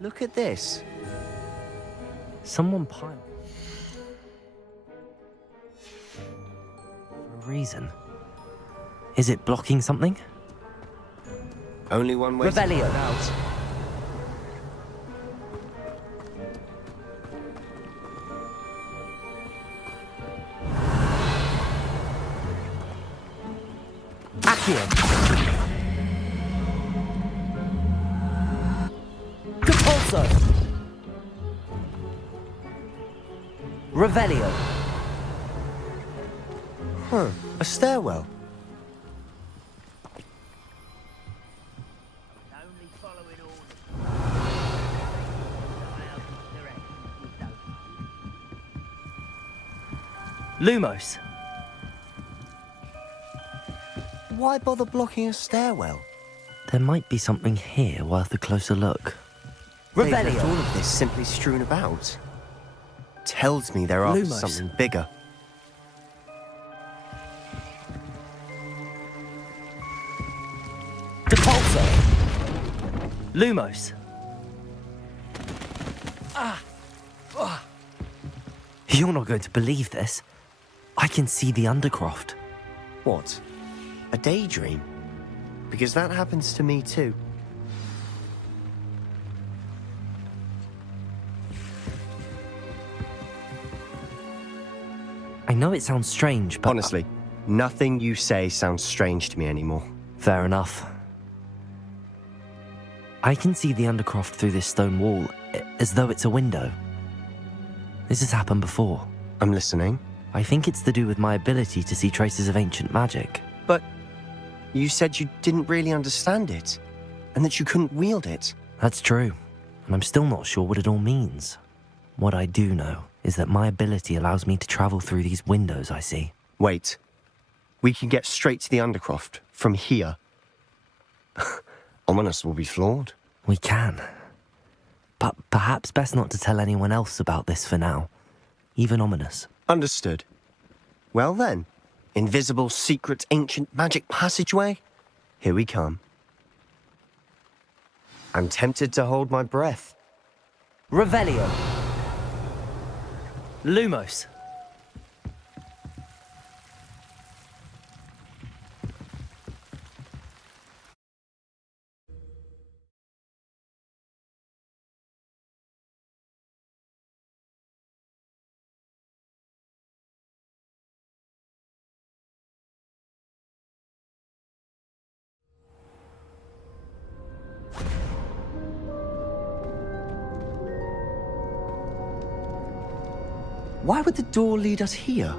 Look at this. Someone piled. For a reason. Is it blocking something? Only one way Revelio. to find out. Accio. Compulso. Revelio. Huh, a stairwell. Only following orders. Lumos. Why bother blocking a stairwell? There might be something here worth a closer look. They've left Revelio. all of this simply strewn about. Tells me they're after Lumos. something bigger. Depulso. Lumos. You're not going to believe this. I can see the Undercroft. What? A daydream? Because that happens to me too. I know it sounds strange, but... Honestly, nothing you say sounds strange to me anymore. Fair enough. I can see the Undercroft through this stone wall, as though it's a window. This has happened before. I'm listening. I think it's to do with my ability to see traces of ancient magic. But you said you didn't really understand it, and that you couldn't wield it. That's true, and I'm still not sure what it all means. What I do know is that my ability allows me to travel through these windows I see. Wait. We can get straight to the Undercroft from here. Ominous will be flawed. We can. But perhaps best not to tell anyone else about this for now. Even Ominous. Understood. Well then, invisible, secret, ancient magic passageway? Here we come. I'm tempted to hold my breath. Revelio. Lumos. Why would the door lead us here?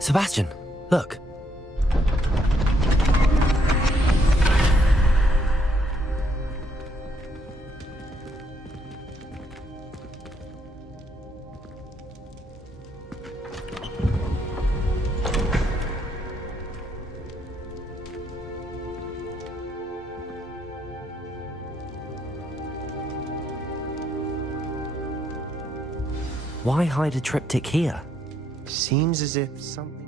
Sebastian, look. Why hide a triptych here? Seems as if something...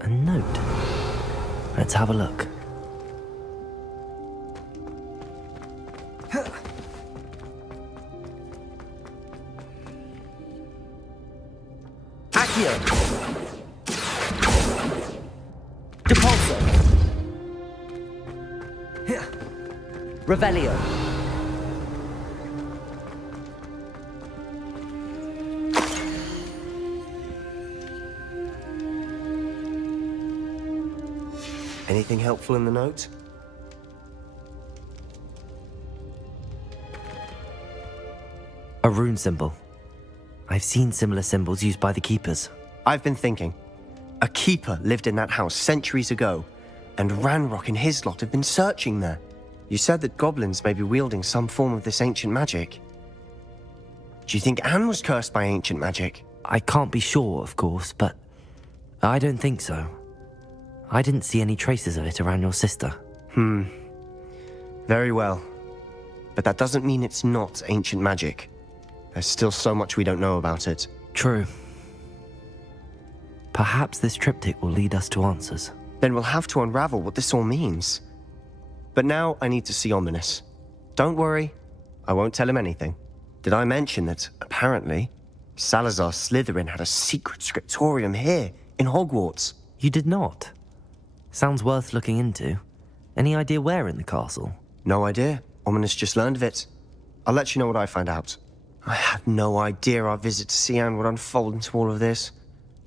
A note. Let's have a look. Accio. Depulso. Revelio. Anything helpful in the note? A rune symbol. I've seen similar symbols used by the keepers. I've been thinking. A keeper lived in that house centuries ago, and Ranrock and his lot have been searching there. You said that goblins may be wielding some form of this ancient magic. Do you think Anne was cursed by ancient magic? I can't be sure, of course, but I don't think so. I didn't see any traces of it around your sister. Very well. But that doesn't mean it's not ancient magic. There's still so much we don't know about it. True. Perhaps this triptych will lead us to answers. Then we'll have to unravel what this all means. But now I need to see Ominous. Don't worry, I won't tell him anything. Did I mention that, apparently, Salazar Slytherin had a secret scriptorium here, in Hogwarts? You did not? Sounds worth looking into. Any idea where in the castle? No idea. Ominous just learned of it. I'll let you know what I find out. I had no idea our visit to Cian would unfold into all of this.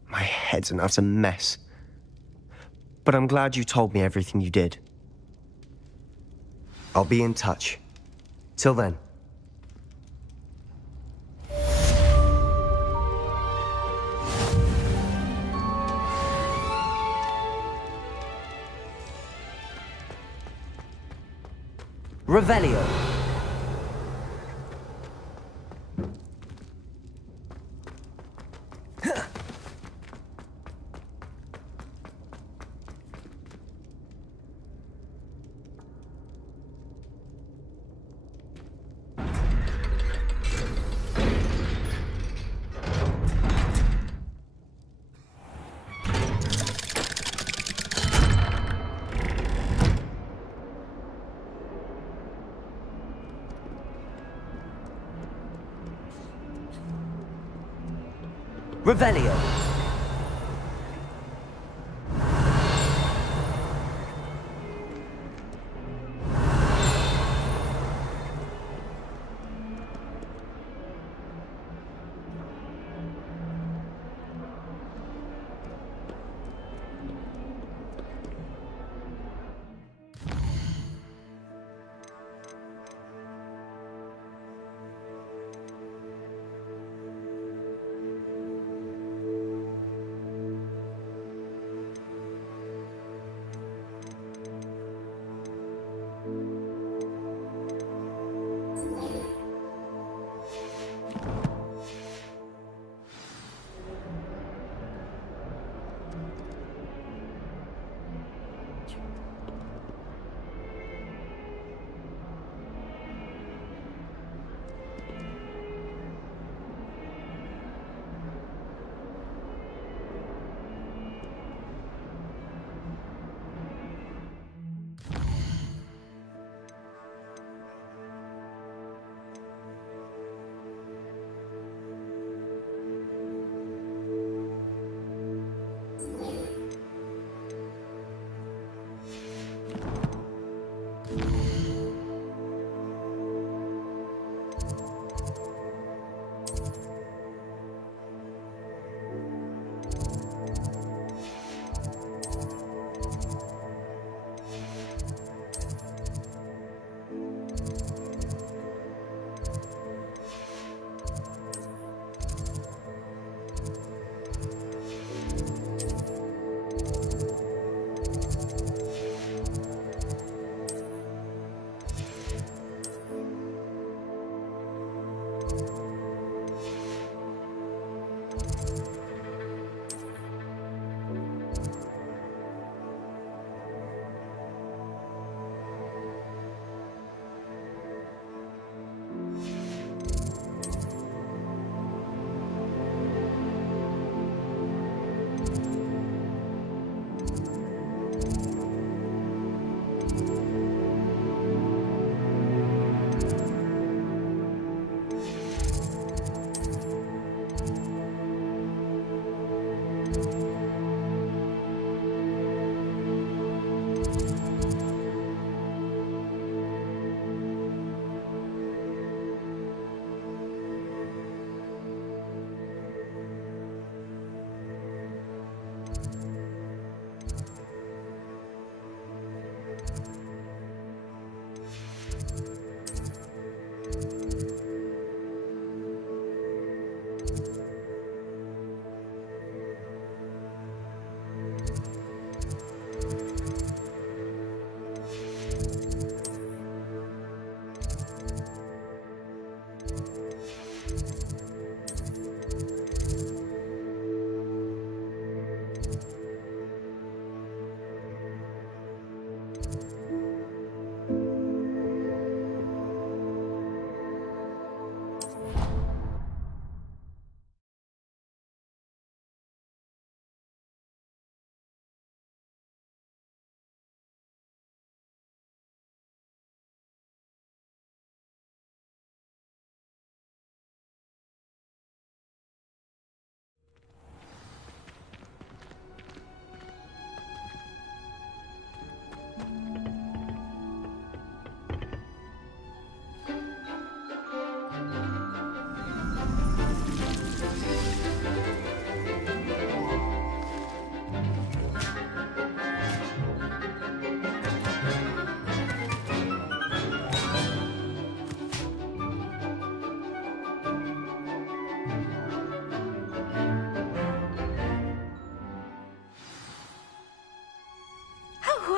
My head's an utter mess. But I'm glad you told me everything you did. I'll be in touch. Till then. Revelio. Revelio.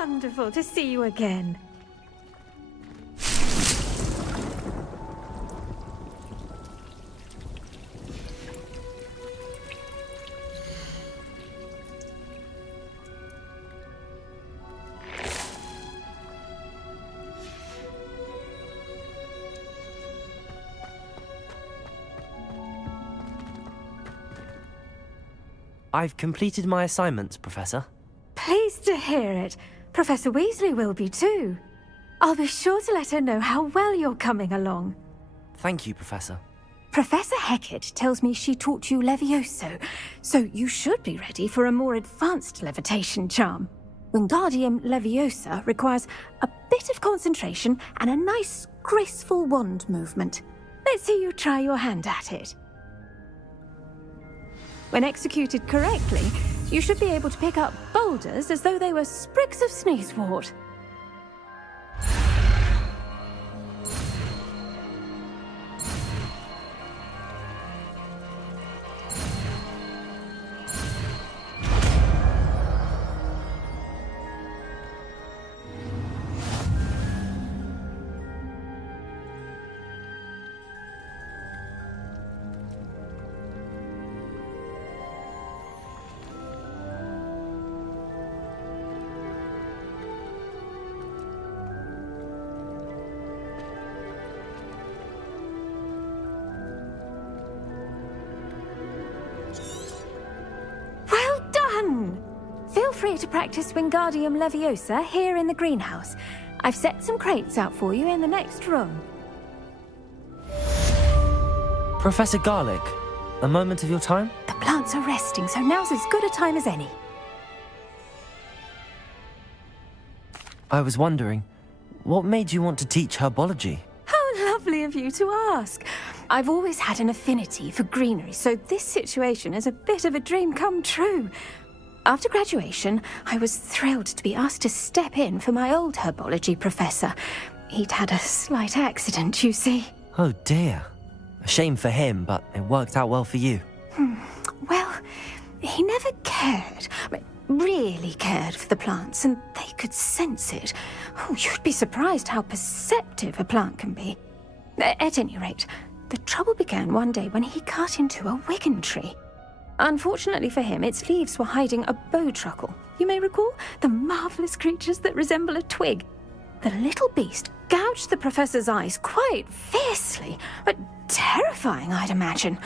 wonderful to see you again. I've completed my assignments, Professor. Pleased to hear it. Professor Weasley will be too. I'll be sure to let her know how well you're coming along. Thank you, Professor. Professor Hecat tells me she taught you Levioso, so you should be ready for a more advanced levitation charm. Wingardium Leviosa requires a bit of concentration and a nice, graceful wand movement. Let's see you try your hand at it. When executed correctly, you should be able to pick up boulders as though they were sprigs of sneezewort. Feel free to practice Wingardium Leviosa here in the greenhouse. I've set some crates out for you in the next room. Professor Garlick, a moment of your time? The plants are resting, so now's as good a time as any. I was wondering, what made you want to teach herbology? How lovely of you to ask. I've always had an affinity for greenery, so this situation is a bit of a dream come true. After graduation, I was thrilled to be asked to step in for my old herbology professor. He'd had a slight accident, you see. Oh dear. A shame for him, but it worked out well for you. Well, he never cared, really cared for the plants, and they could sense it. Oh, you'd be surprised how perceptive a plant can be. At any rate, the trouble began one day when he cut into a wigan tree. Unfortunately for him, its leaves were hiding a bowtruckle. You may recall the marvelous creatures that resemble a twig. The little beast gouged the professor's eyes quite fiercely, but terrifying, I'd imagine.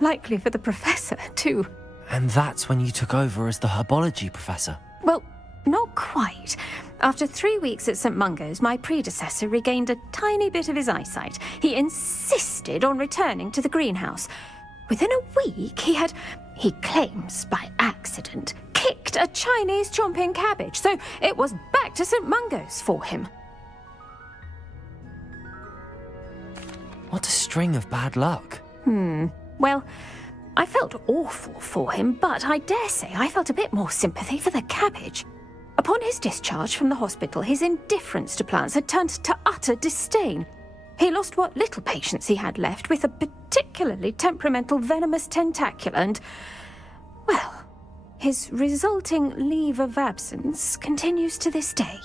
Likely for the professor, too. And that's when you took over as the herbology professor? Well, not quite. After 3 weeks at St. Mungo's, my predecessor regained a tiny bit of his eyesight. He insisted on returning to the greenhouse. Within a week, he claims by accident, kicked a Chinese chomping cabbage, so it was back to St. Mungo's for him. What a string of bad luck. Well, I felt awful for him, but I dare say I felt a bit more sympathy for the cabbage. Upon his discharge from the hospital, his indifference to plants had turned to utter disdain. He lost what little patience he had left with a particularly temperamental venomous tentacula and, well, his resulting leave of absence continues to this day.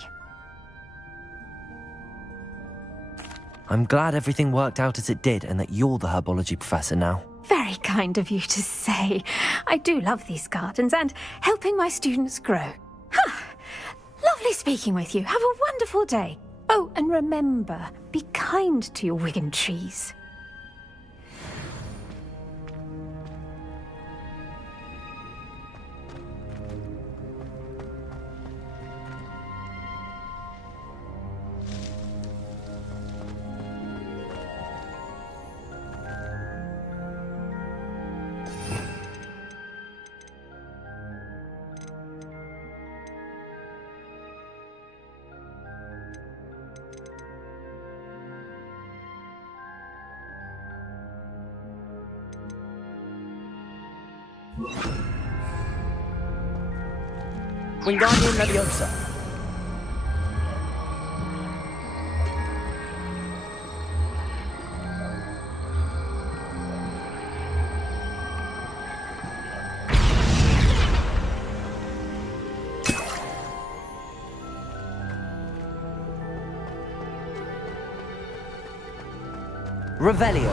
I'm glad everything worked out as it did and that you're the herbology professor now. Very kind of you to say. I do love these gardens and helping my students grow. Lovely speaking with you. Have a wonderful day. Oh, and remember, be kind to your wigan trees. Wingardium Leviosa. Revelio.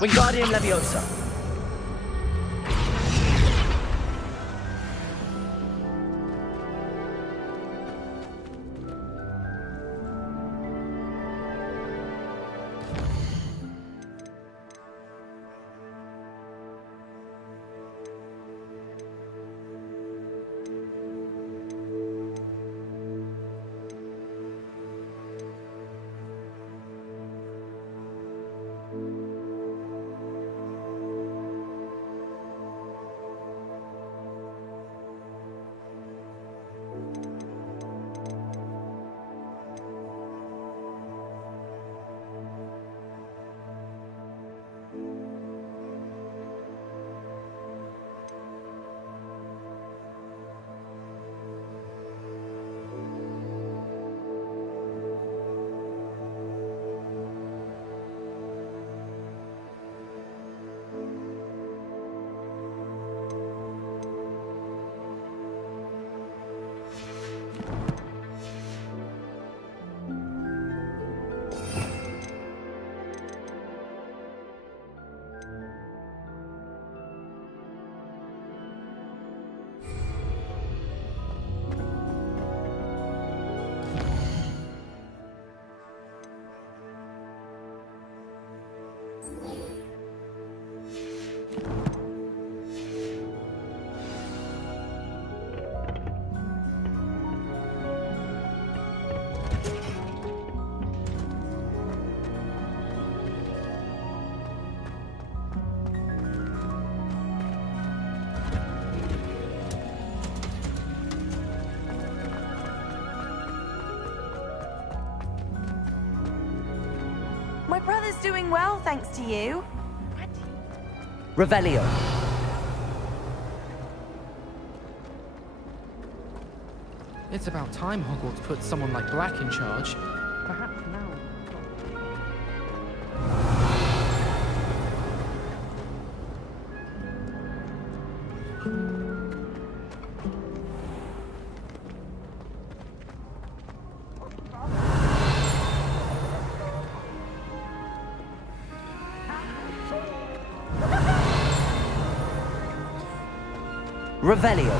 Wingardium Leviosa. My brother's doing well, thanks to you. Revelio. It's about time Hogwarts put someone like Black in charge. Perhaps now. Revelio.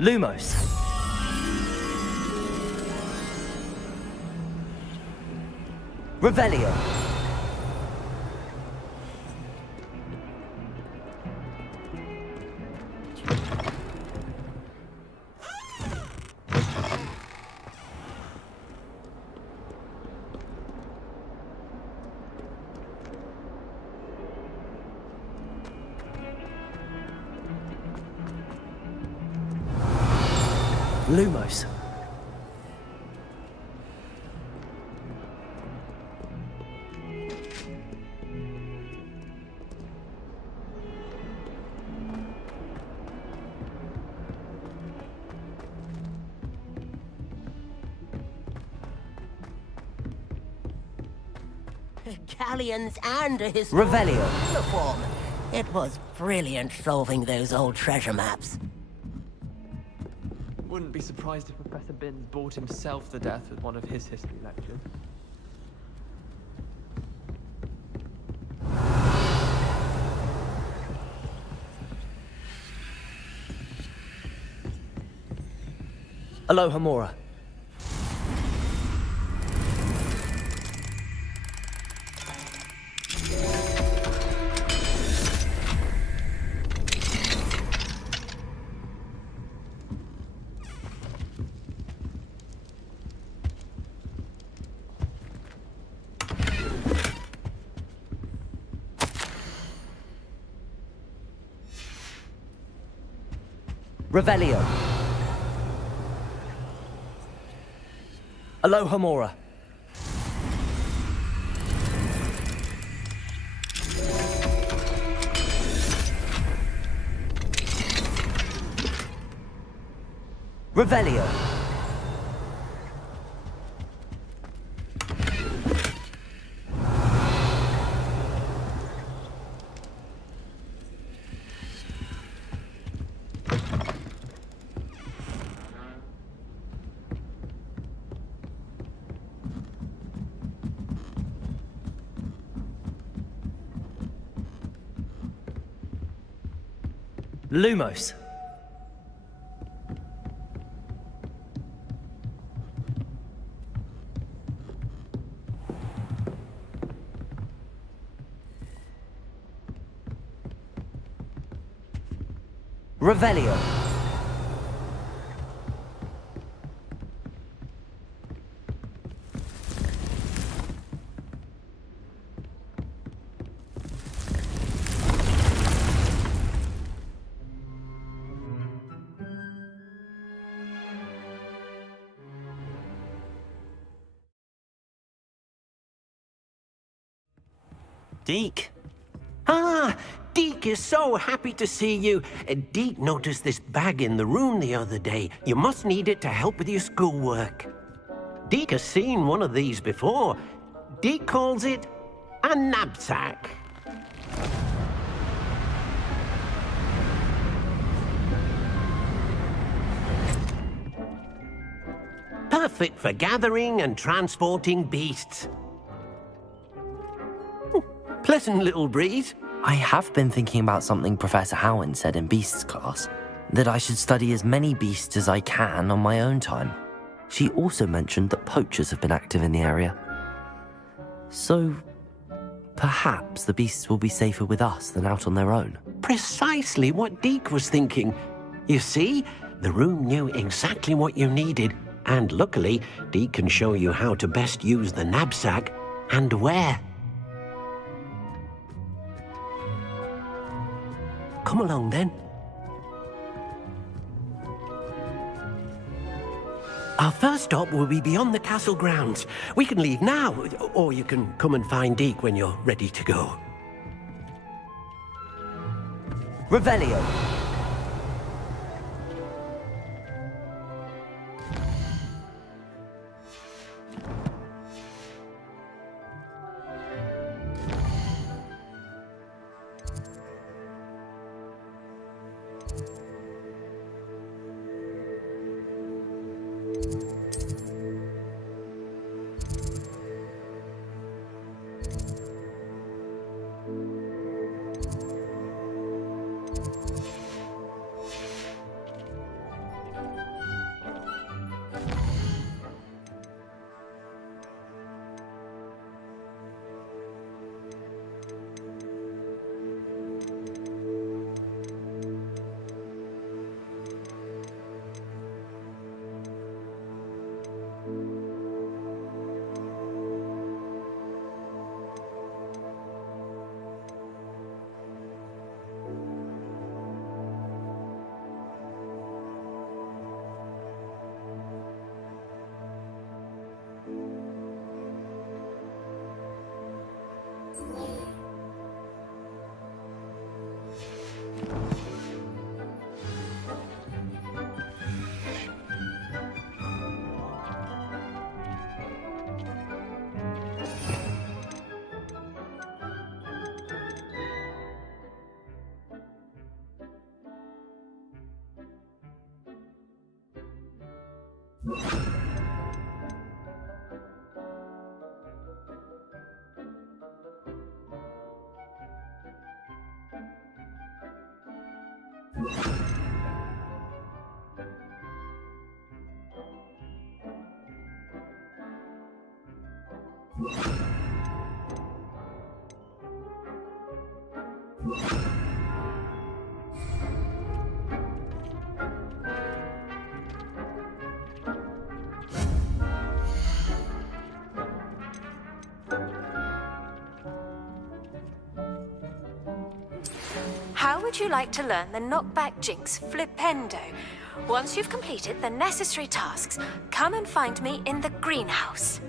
Lumos. Revelio. Lumos. Galleons and a historical Revelio. uniform. It was brilliant solving those old treasure maps. Wouldn't be surprised if Professor Binns bored himself to death with one of his history lectures. Aloha Mora. Revelio. Aloha Mora. Revelio. Lumos. Revelio. Deke. Ah, Deke is so happy to see you. Deke noticed this bag in the room the other day. You must need it to help with your schoolwork. Deke has seen one of these before. Deke calls it a knapsack. Perfect for gathering and transporting beasts. Pleasant little breeze. I have been thinking about something Professor Howard said in Beasts class, that I should study as many beasts as I can on my own time. She also mentioned that poachers have been active in the area. So, perhaps the beasts will be safer with us than out on their own. Precisely what Deke was thinking. You see, the room knew exactly what you needed, and luckily, Deke can show you how to best use the knapsack and where. Come along, then. Our first stop will be beyond the castle grounds. We can leave now, or you can come and find Deke when you're ready to go. Revelio. How would you like to learn the knockback jinx flipendo? Once you've completed the necessary tasks, come and find me in the greenhouse.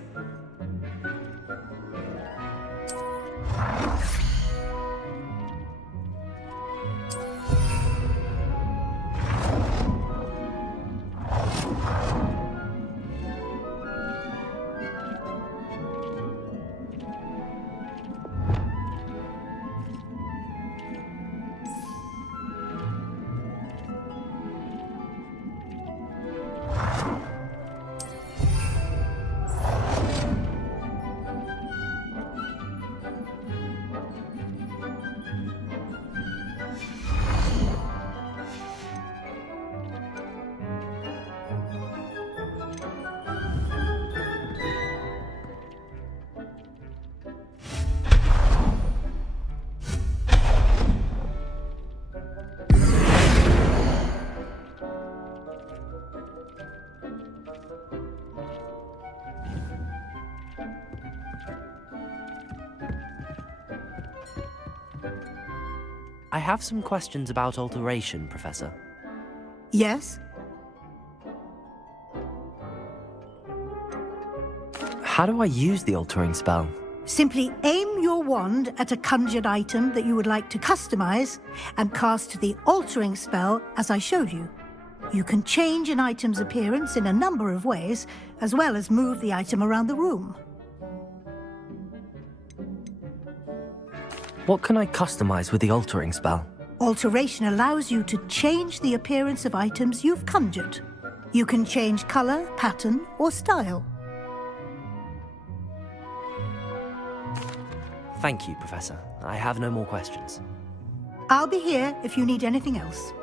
I have some questions about alteration, Professor. Yes? How do I use the altering spell? Simply aim your wand at a conjured item that you would like to customize and cast the altering spell as I showed you. You can change an item's appearance in a number of ways, as well as move the item around the room. What can I customize with the altering spell? Alteration allows you to change the appearance of items you've conjured. You can change color, pattern, or style. Thank you, Professor. I have no more questions. I'll be here if you need anything else.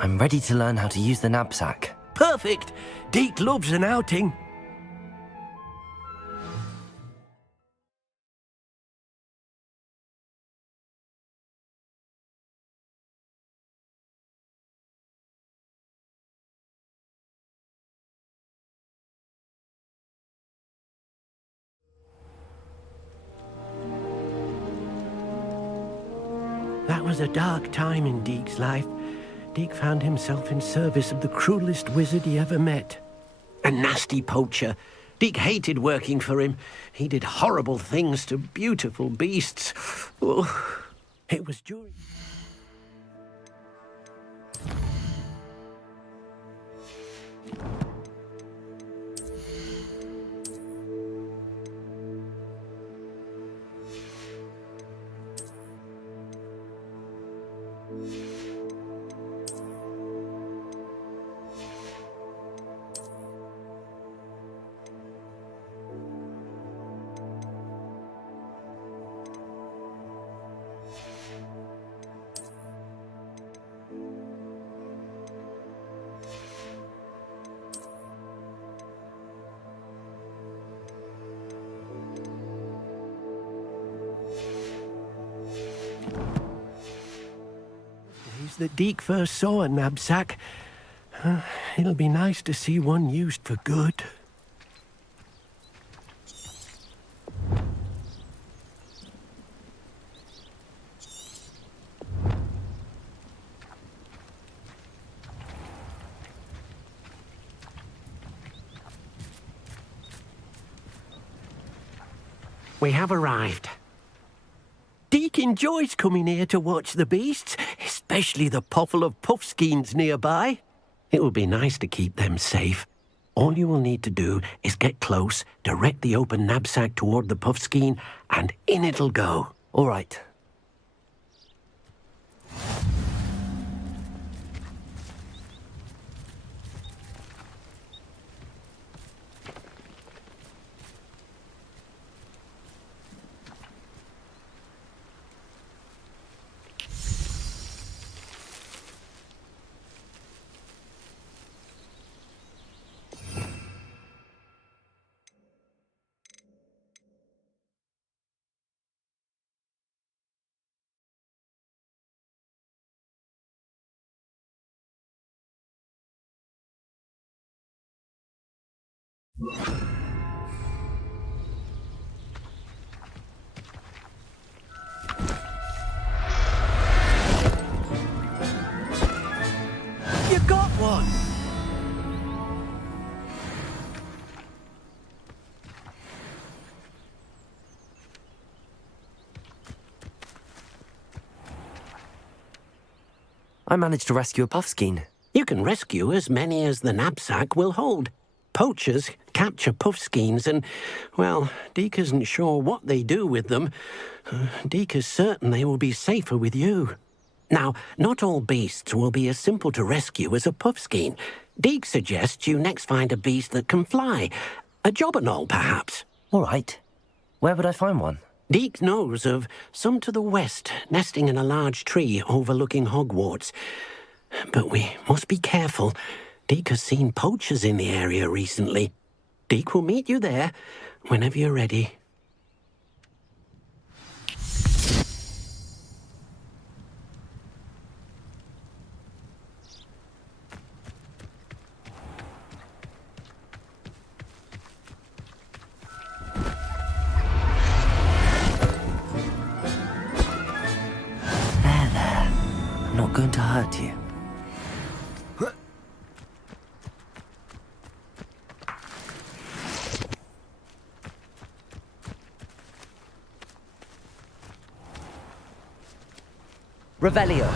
I'm ready to learn how to use the knapsack. Perfect! Deke loves an outing. That was a dark time in Deke's life. Deke found himself in service of the cruelest wizard he ever met. A nasty poacher. Deke hated working for him. He did horrible things to beautiful beasts. Oh, it was during... that Deke first saw a knapsack. It'll be nice to see one used for good. We have arrived. Deke enjoys coming here to watch the beasts, especially the potful of puffskeins nearby. It will be nice to keep them safe. All you will need to do is get close, direct the open knapsack toward the puffskein, and in it'll go. All right. You got one! I managed to rescue a puffskein. You can rescue as many as the knapsack will hold. Poachers capture puffskeins and, well, Deke isn't sure what they do with them. Deke is certain they will be safer with you. Now, not all beasts will be as simple to rescue as a puffskein. Deke suggests you next find a beast that can fly. A jobberknoll, perhaps. All right. Where would I find one? Deke knows of some to the west, nesting in a large tree overlooking Hogwarts. But we must be careful. Deke has seen poachers in the area recently. Deke will meet you there whenever you're ready. There. I'm not going to hurt you. Revelio.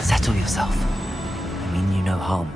Settle yourself. I mean you no harm.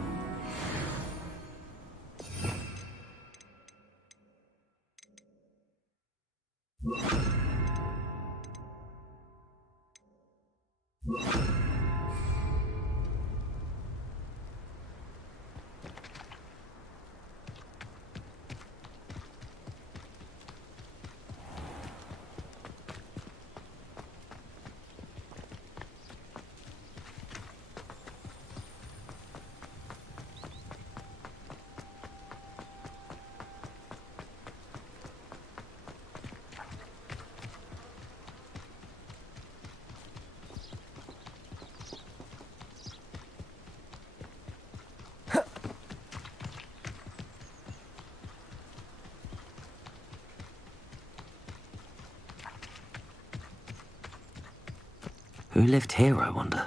Who lived here, I wonder?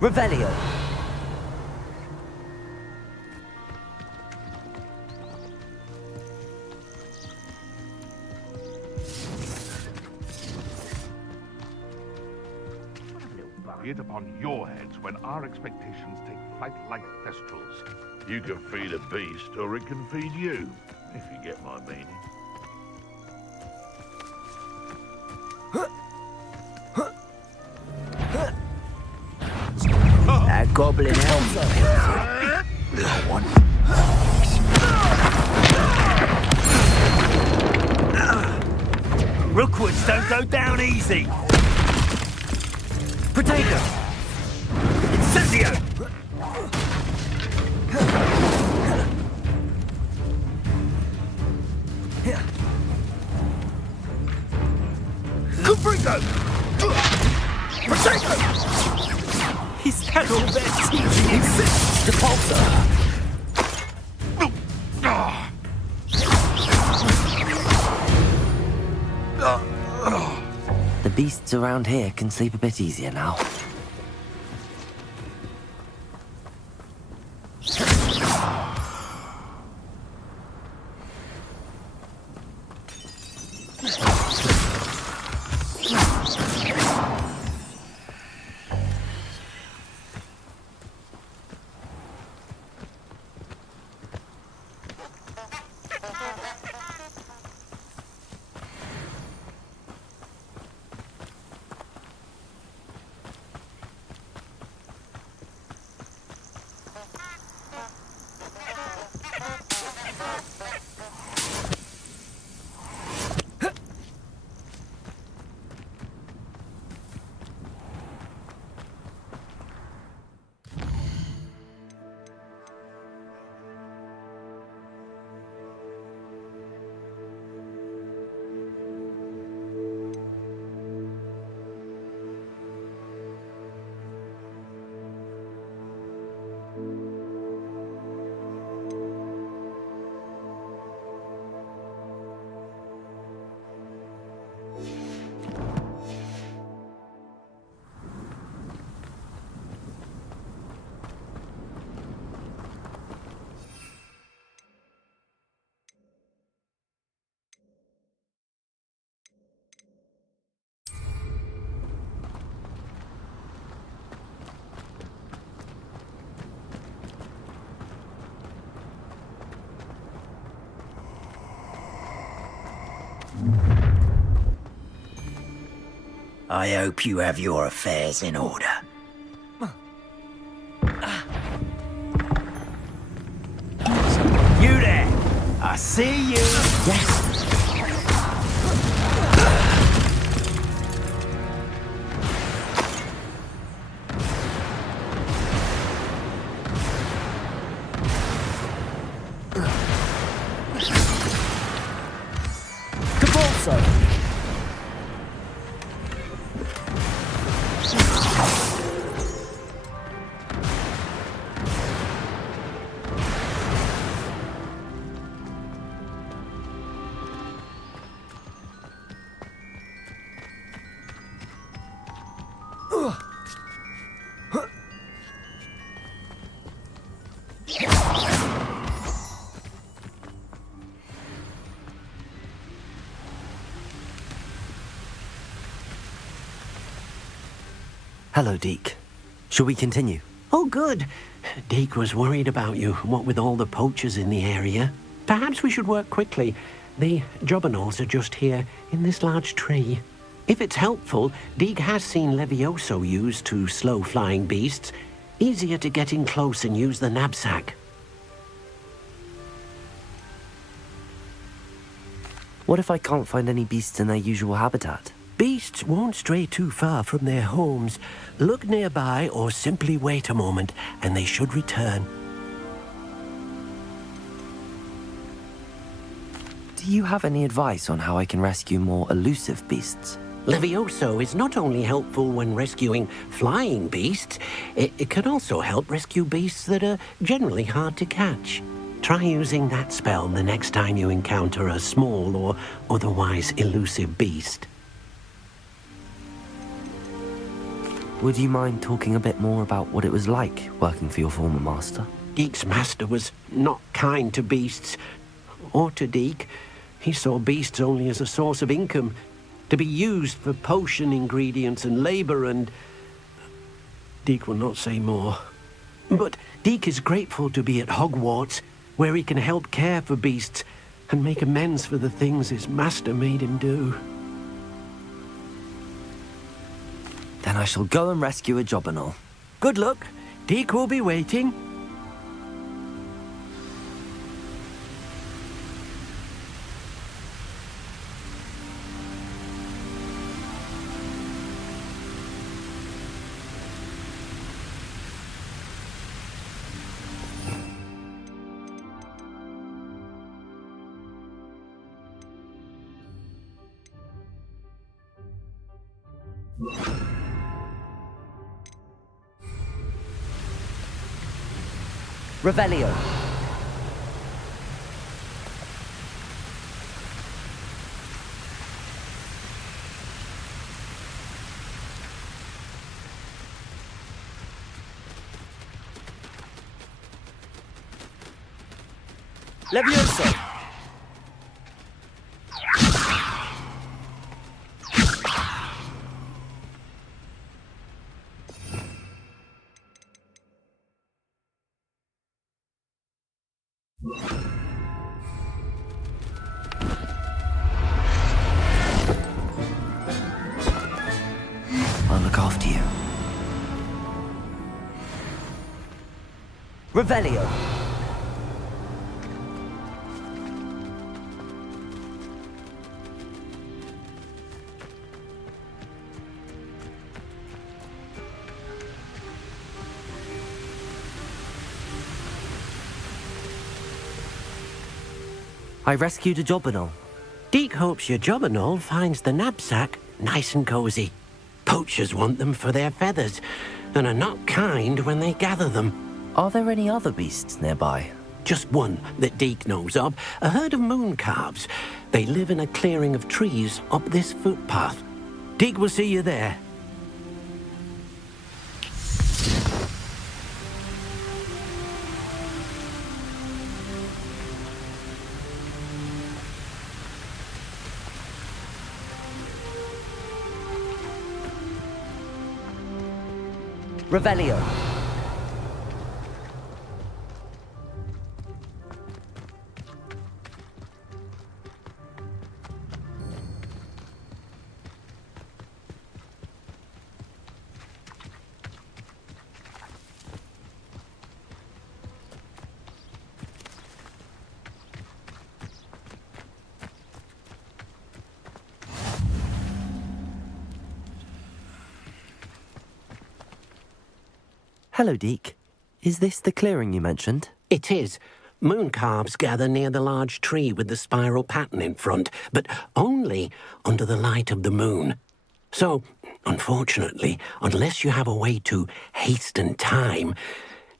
Revelio. Be it upon your heads when our expectations take flight like thestrals. You can feed a beast, or it can feed you, if you get my meaning. That goblin helmet. Rookwoods don't go down easy. Potato. Incendio. Caprico. Potato. Is that all they're teaching you? Depulsor. The beasts around here can sleep a bit easier now. I hope you have your affairs in order. You there! I see you! Yes! Hello, Deke. Shall we continue? Oh, good. Deke was worried about you, what with all the poachers in the area. Perhaps we should work quickly. The jobberknolls are just here, in this large tree. If it's helpful, Deke has seen Levioso used to slow flying beasts. Easier to get in close and use the knapsack. What if I can't find any beasts in their usual habitat? Beasts won't stray too far from their homes. Look nearby or simply wait a moment and they should return. Do you have any advice on how I can rescue more elusive beasts? Levioso is not only helpful when rescuing flying beasts, it can also help rescue beasts that are generally hard to catch. Try using that spell the next time you encounter a small or otherwise elusive beast. Would you mind talking a bit more about what it was like working for your former master? Deek's master was not kind to beasts, or to Deek. He saw beasts only as a source of income, to be used for potion ingredients and labor, and Deek will not say more. But Deek is grateful to be at Hogwarts, where he can help care for beasts and make amends for the things his master made him do. Then I shall go and rescue a job and all. Good luck. Deek will be waiting. Revelio. Levioso. I'll look after you. Revelio. I rescued a job and all. Deek hopes your job and all finds the knapsack nice and cozy. Poachers want them for their feathers, and are not kind when they gather them. Are there any other beasts nearby? Just one that Deek knows of, a herd of moon calves. They live in a clearing of trees up this footpath. Deek will see you there. Revelio. Hello, Deek. Is this the clearing you mentioned? It is. Moon calves gather near the large tree with the spiral pattern in front, but only under the light of the moon. So, unfortunately, unless you have a way to hasten time,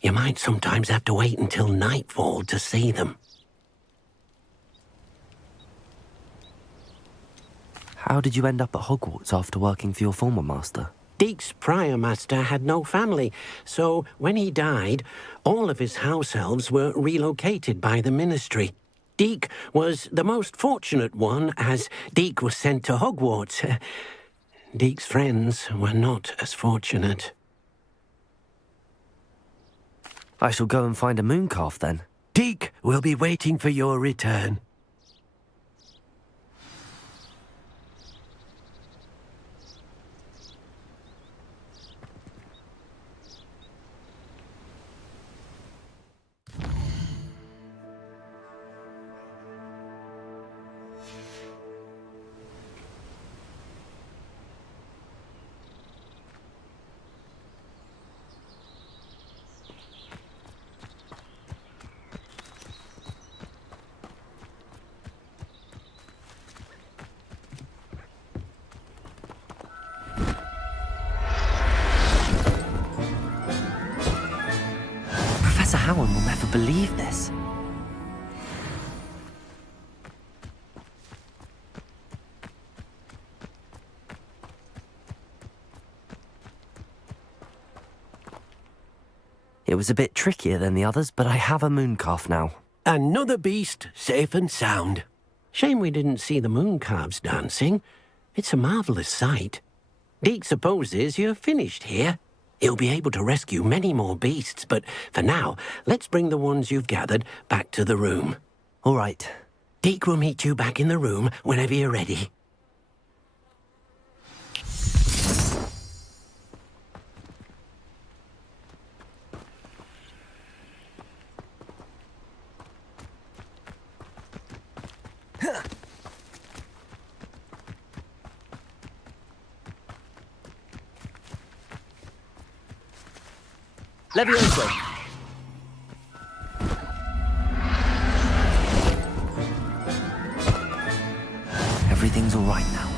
you might sometimes have to wait until nightfall to see them. How did you end up at Hogwarts after working for your former master? Deek's prior master had no family, so when he died, all of his house elves were relocated by the ministry. Deek was the most fortunate one, as Deek was sent to Hogwarts. Deek's friends were not as fortunate. I shall go and find a moon calf then. Deek will be waiting for your return. believe this. It was a bit trickier than the others, but I have a moon calf now. Another beast, safe and sound. Shame we didn't see the moon calves dancing. It's a marvelous sight. Deke supposes you're finished here. He'll be able to rescue many more beasts, but for now, let's bring the ones you've gathered back to the room. All right. Deke will meet you back in the room whenever you're ready. Levioso. Everything's all right now.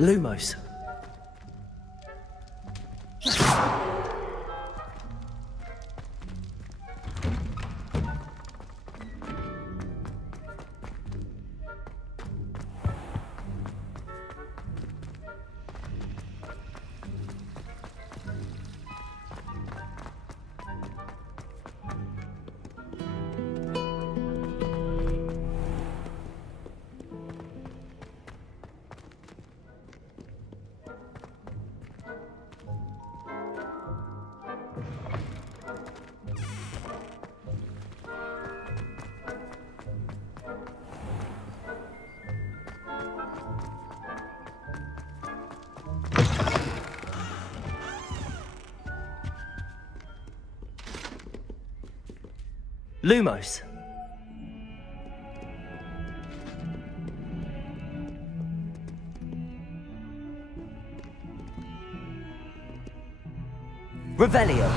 Lumos. Lumos. Revelio.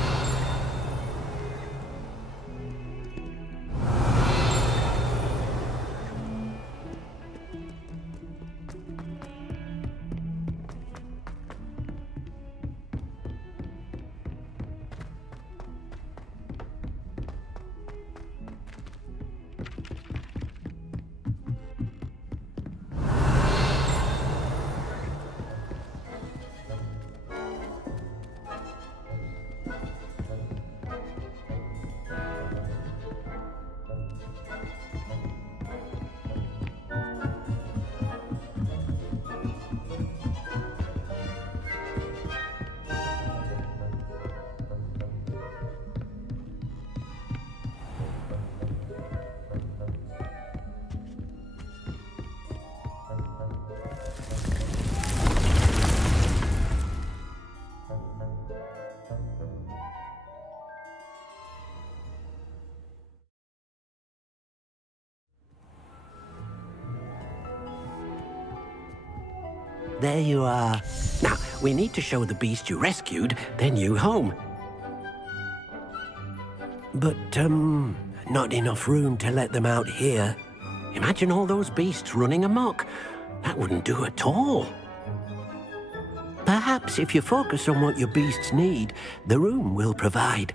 There you are. Now, we need to show the beast you rescued their new home. But, not enough room to let them out here. Imagine all those beasts running amok. That wouldn't do at all. Perhaps if you focus on what your beasts need, the room will provide.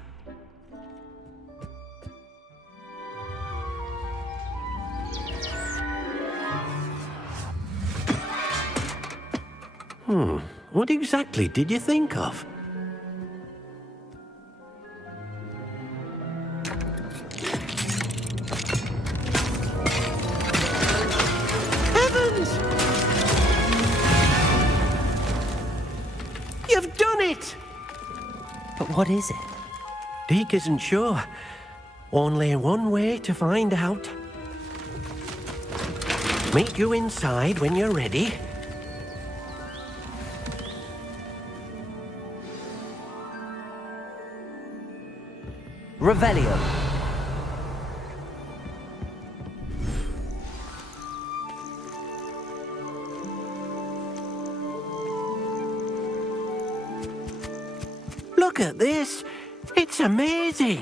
What exactly did you think of? Heavens! You've done it! But what is it? Deke isn't sure. Only one way to find out. Meet you inside when you're ready. Revelio. Look at this. It's amazing.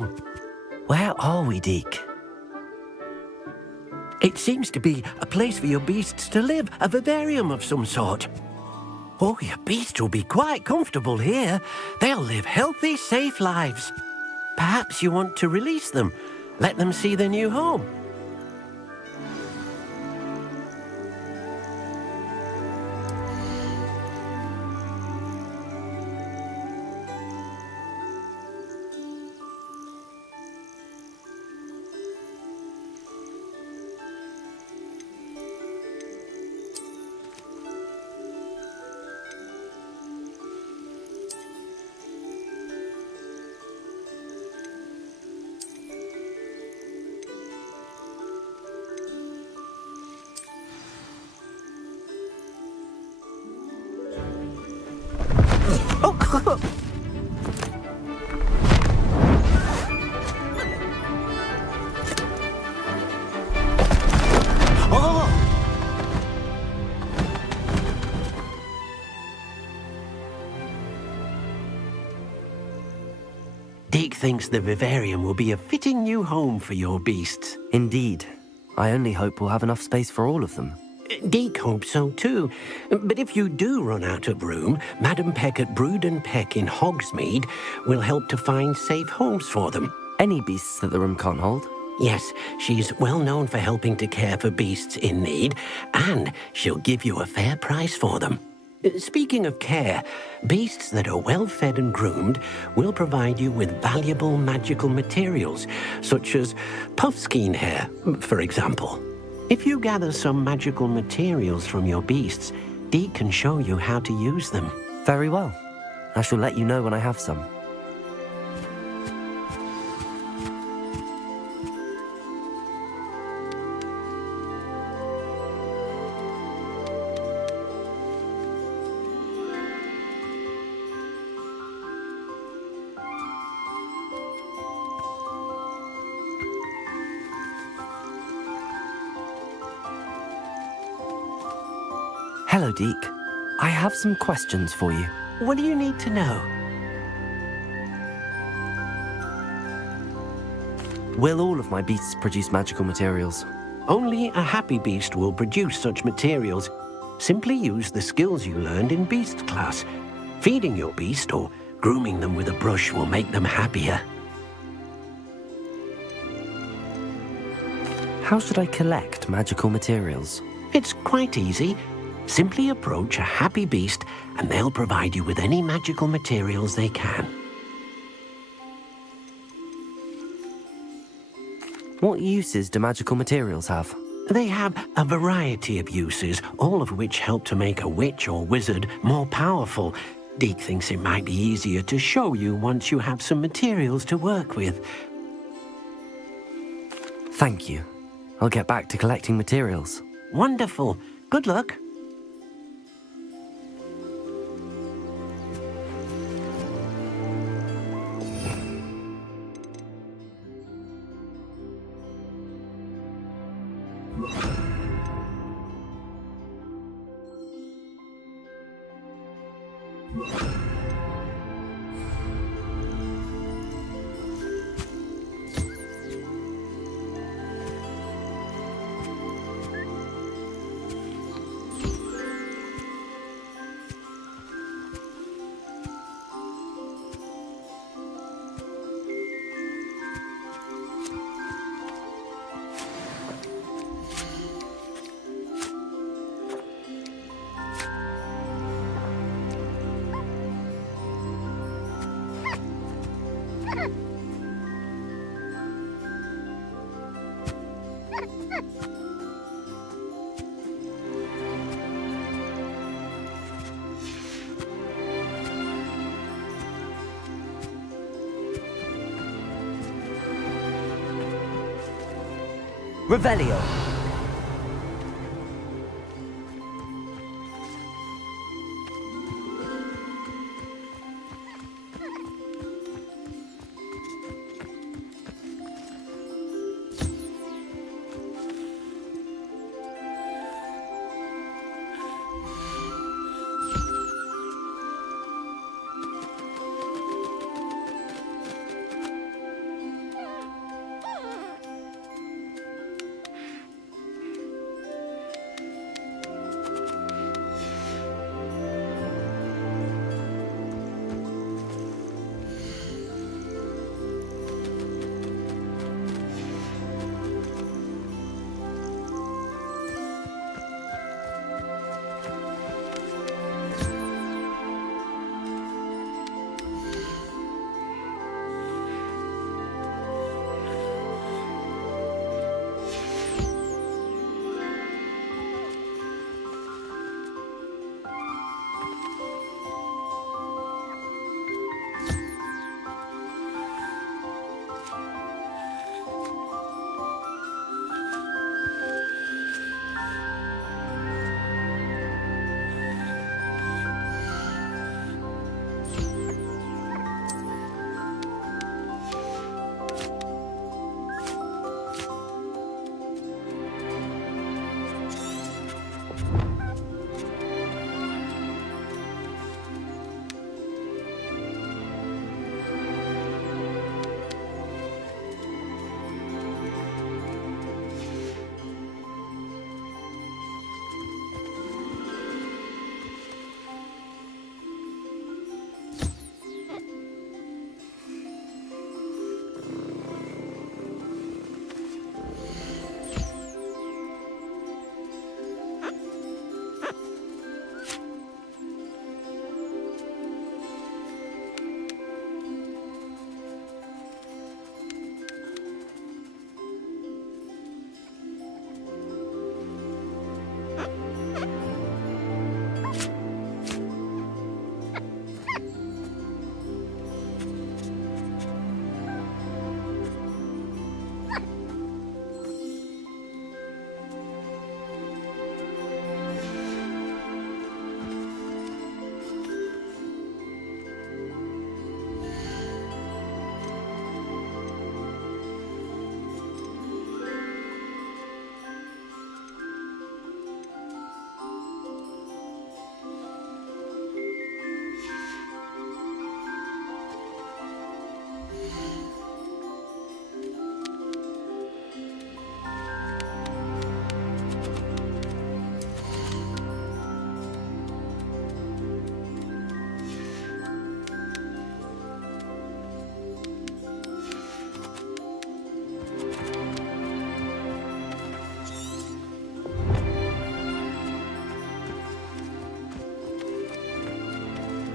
Where are we, Deke? It seems to be a place for your beasts to live, a vivarium of some sort. Oh, your beasts will be quite comfortable here. They'll live healthy, safe lives. Perhaps you want to release them, let them see their new home. Deke thinks the vivarium will be a fitting new home for your beasts. Indeed. I only hope we'll have enough space for all of them. Deke hopes so too. But if you do run out of room, Madam Peck at Brood and Peck in Hogsmeade will help to find safe homes for them. Any beasts that the room can't hold? Yes, she's well known for helping to care for beasts in need, and she'll give you a fair price for them. Speaking of care, beasts that are well fed and groomed will provide you with valuable magical materials, such as puffskein hair, for example. If you gather some magical materials from your beasts, Deke can show you how to use them. Very well. I shall let you know when I have some. Hello, Deke. I have some questions for you. What do you need to know? Will all of my beasts produce magical materials? Only a happy beast will produce such materials. Simply use the skills you learned in beast class. Feeding your beast or grooming them with a brush will make them happier. How should I collect magical materials? It's quite easy. Simply approach a happy beast and they'll provide you with any magical materials they can. What uses do magical materials have? They have a variety of uses, all of which help to make a witch or wizard more powerful. Deke thinks it might be easier to show you once you have some materials to work with. Thank you. I'll get back to collecting materials. Wonderful. Good luck. Revelio.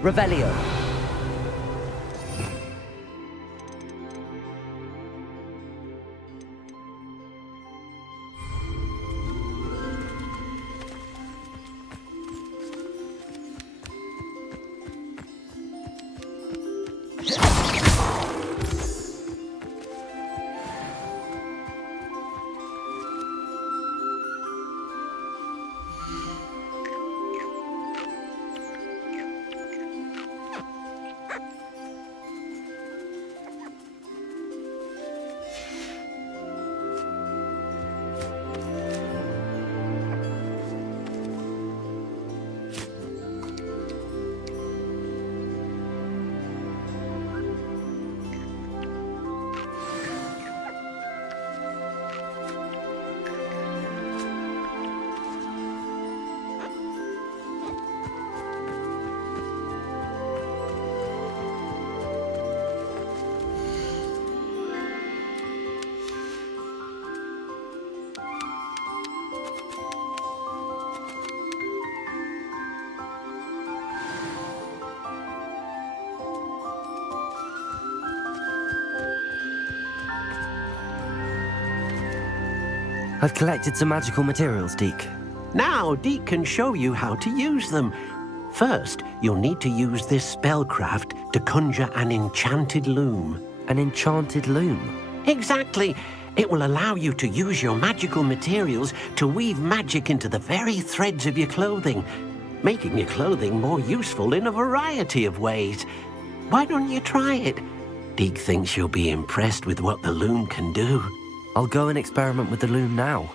Revelio. I've collected some magical materials, Deke. Now, Deke can show you how to use them. First, you'll need to use this spellcraft to conjure an enchanted loom. An enchanted loom? Exactly. It will allow you to use your magical materials to weave magic into the very threads of your clothing, making your clothing more useful in a variety of ways. Why don't you try it? Deke thinks you'll be impressed with what the loom can do. I'll go and experiment with the loom now.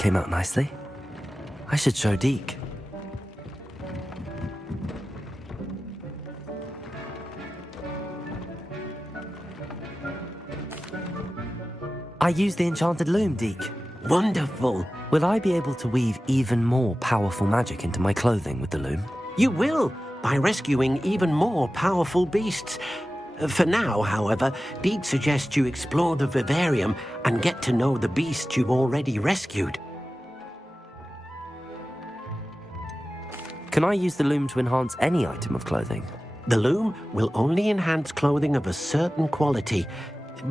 came out nicely. I should show Deke. I used the enchanted loom, Deke. Wonderful. Will I be able to weave even more powerful magic into my clothing with the loom? You will, by rescuing even more powerful beasts. For now, however, Deke suggests you explore the vivarium and get to know the beasts you've already rescued. Can I use the loom to enhance any item of clothing? The loom will only enhance clothing of a certain quality.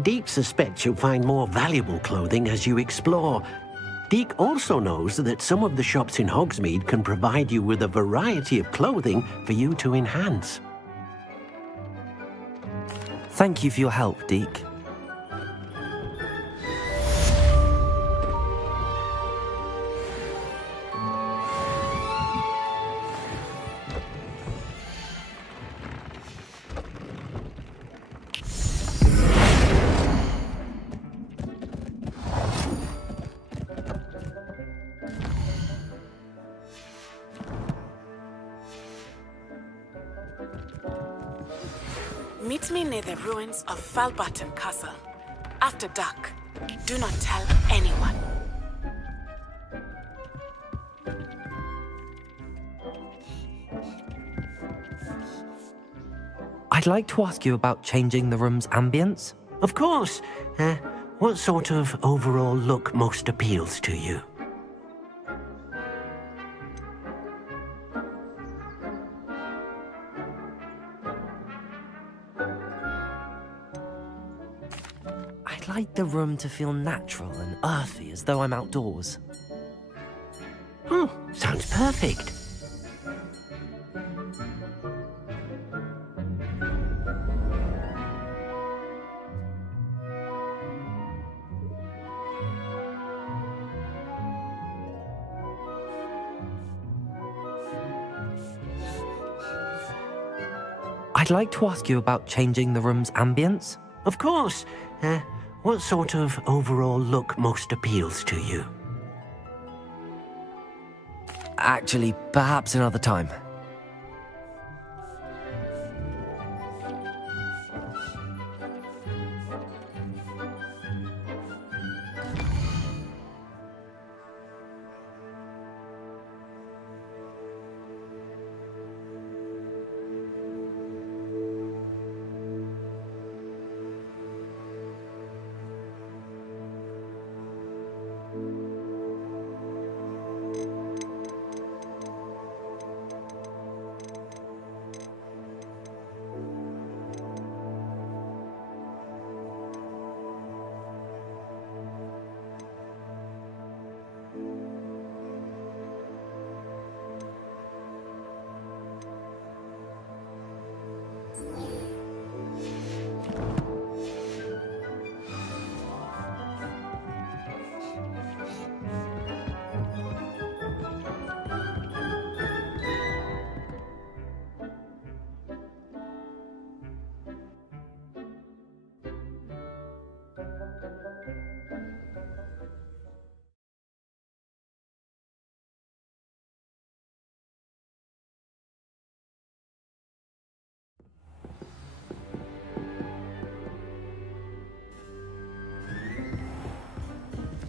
Deke suspects you'll find more valuable clothing as you explore. Deke also knows that some of the shops in Hogsmeade can provide you with a variety of clothing for you to enhance. Thank you for your help, Deke. Meet me near the ruins of Falbaton Castle. After dark. Do not tell anyone. I'd like to ask you about changing the room's ambience. Of course. What sort of overall look most appeals to you? I'd like the room to feel natural and earthy, as though I'm outdoors. Oh, sounds perfect. I'd like to ask you about changing the room's ambience. Of course. What sort of overall look most appeals to you? Actually, perhaps another time.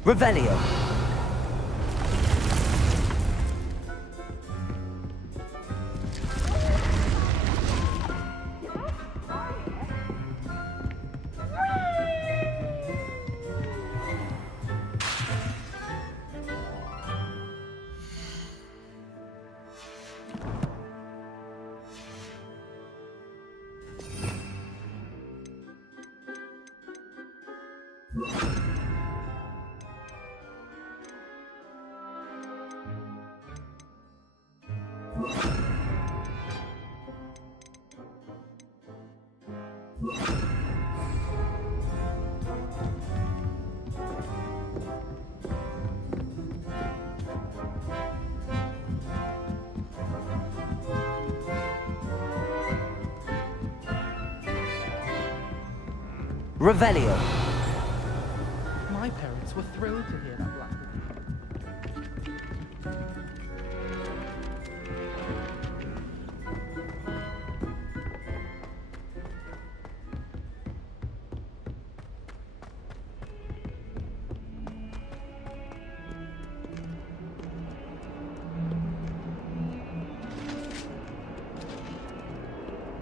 Revelio. Revelio. My parents were thrilled to hear that Black.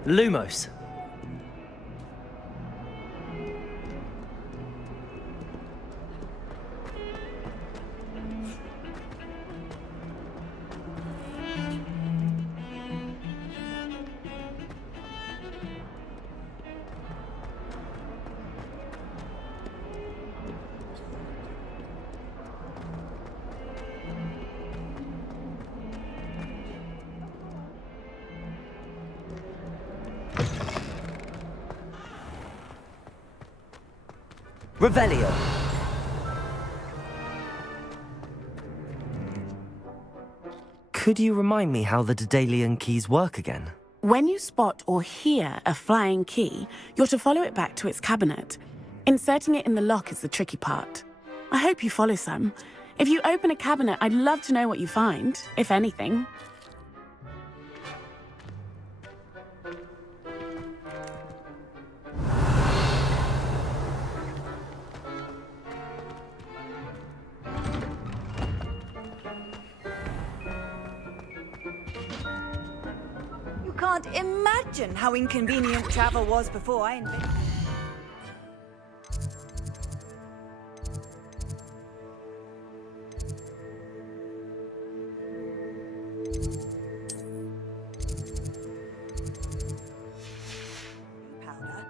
Lumos. Revelio. Could you remind me how the Daedalian keys work again? When you spot or hear a flying key, you're to follow it back to its cabinet. Inserting it in the lock is the tricky part. I hope you follow some. If you open a cabinet, I'd love to know what you find, if anything. You can't imagine how inconvenient travel was before I invented. Powder.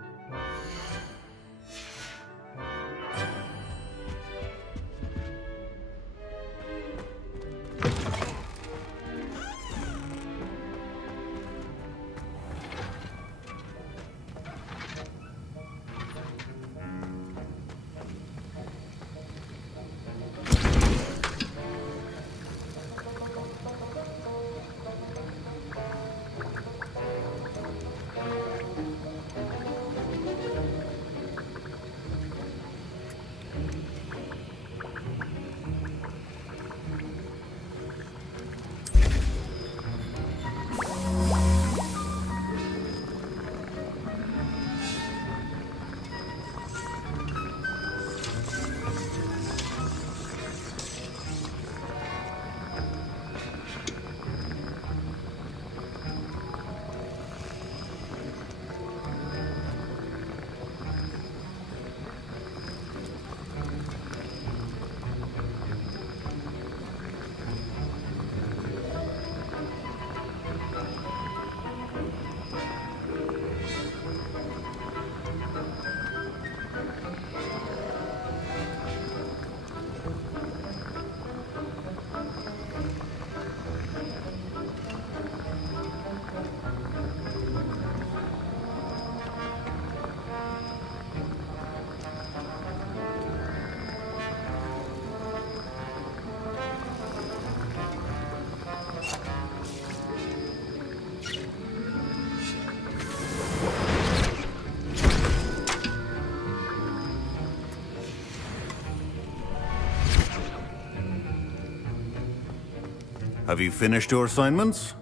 Have you finished your assignments?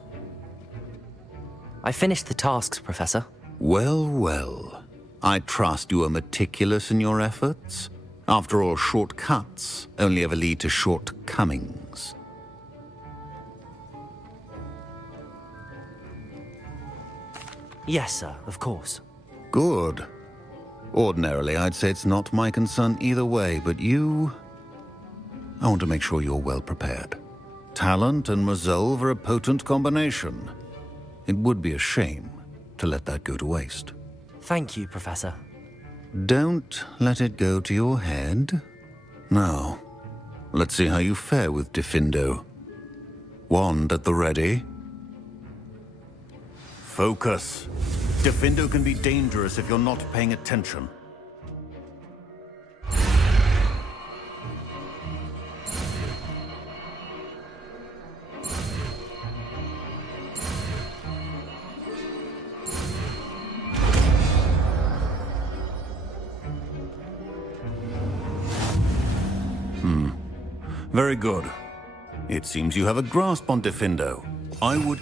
I finished the tasks, Professor. Well, well. I trust you are meticulous in your efforts. After all, shortcuts only ever lead to shortcomings. Yes, sir, of course. Good. Ordinarily, I'd say it's not my concern either way, but you... I want to make sure you're well prepared. Talent and resolve are a potent combination. It would be a shame to let that go to waste. Thank you, Professor. Don't let it go to your head. Now, let's see how you fare with Diffindo. Wand at the ready. Focus. Diffindo can be dangerous if you're not paying attention. Very good. It seems you have a grasp on Diffindo. I would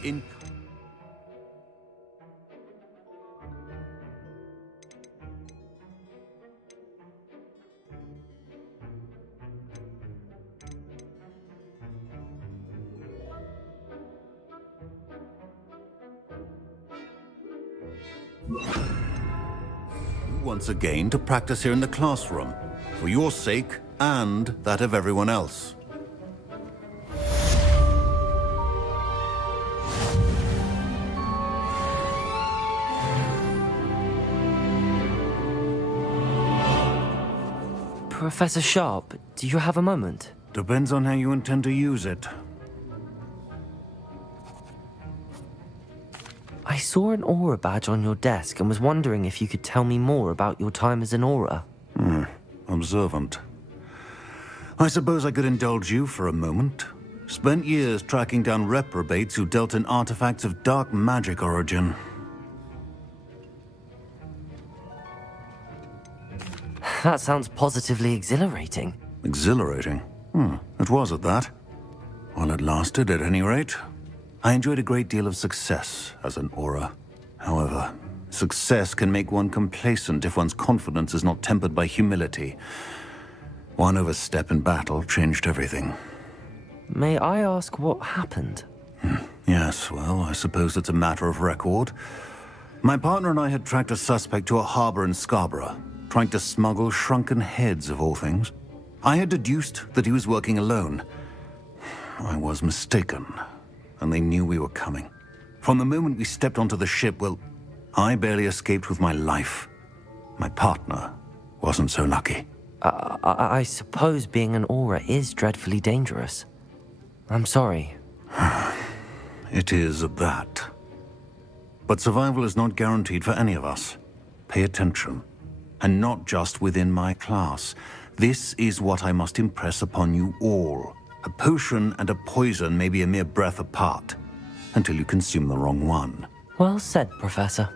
Once again to practice here in the classroom, for your sake and that of everyone else. Professor Sharp, do you have a moment? Depends on how you intend to use it. I saw an aura badge on your desk and was wondering if you could tell me more about your time as an aura. Observant. I suppose I could indulge you for a moment. Spent years tracking down reprobates who dealt in artifacts of dark magic origin. That sounds positively exhilarating. Exhilarating? It was at that. While it lasted, at any rate. I enjoyed a great deal of success as an aura. However, success can make one complacent if one's confidence is not tempered by humility. One overstep in battle changed everything. May I ask what happened? Yes, well, I suppose it's a matter of record. My partner and I had tracked a suspect to a harbor in Scarborough, trying to smuggle shrunken heads of all things. I had deduced that he was working alone. I was mistaken, and they knew we were coming. From the moment we stepped onto the ship, well, I barely escaped with my life. My partner wasn't so lucky. I suppose being an aura is dreadfully dangerous. I'm sorry. It is at that. But survival is not guaranteed for any of us. Pay attention. And not just within my class. This is what I must impress upon you all. A potion and a poison may be a mere breath apart, until you consume the wrong one. Well said, Professor.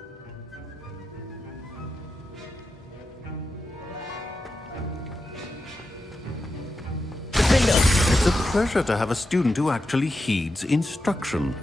It's a pleasure to have a student who actually heeds instruction.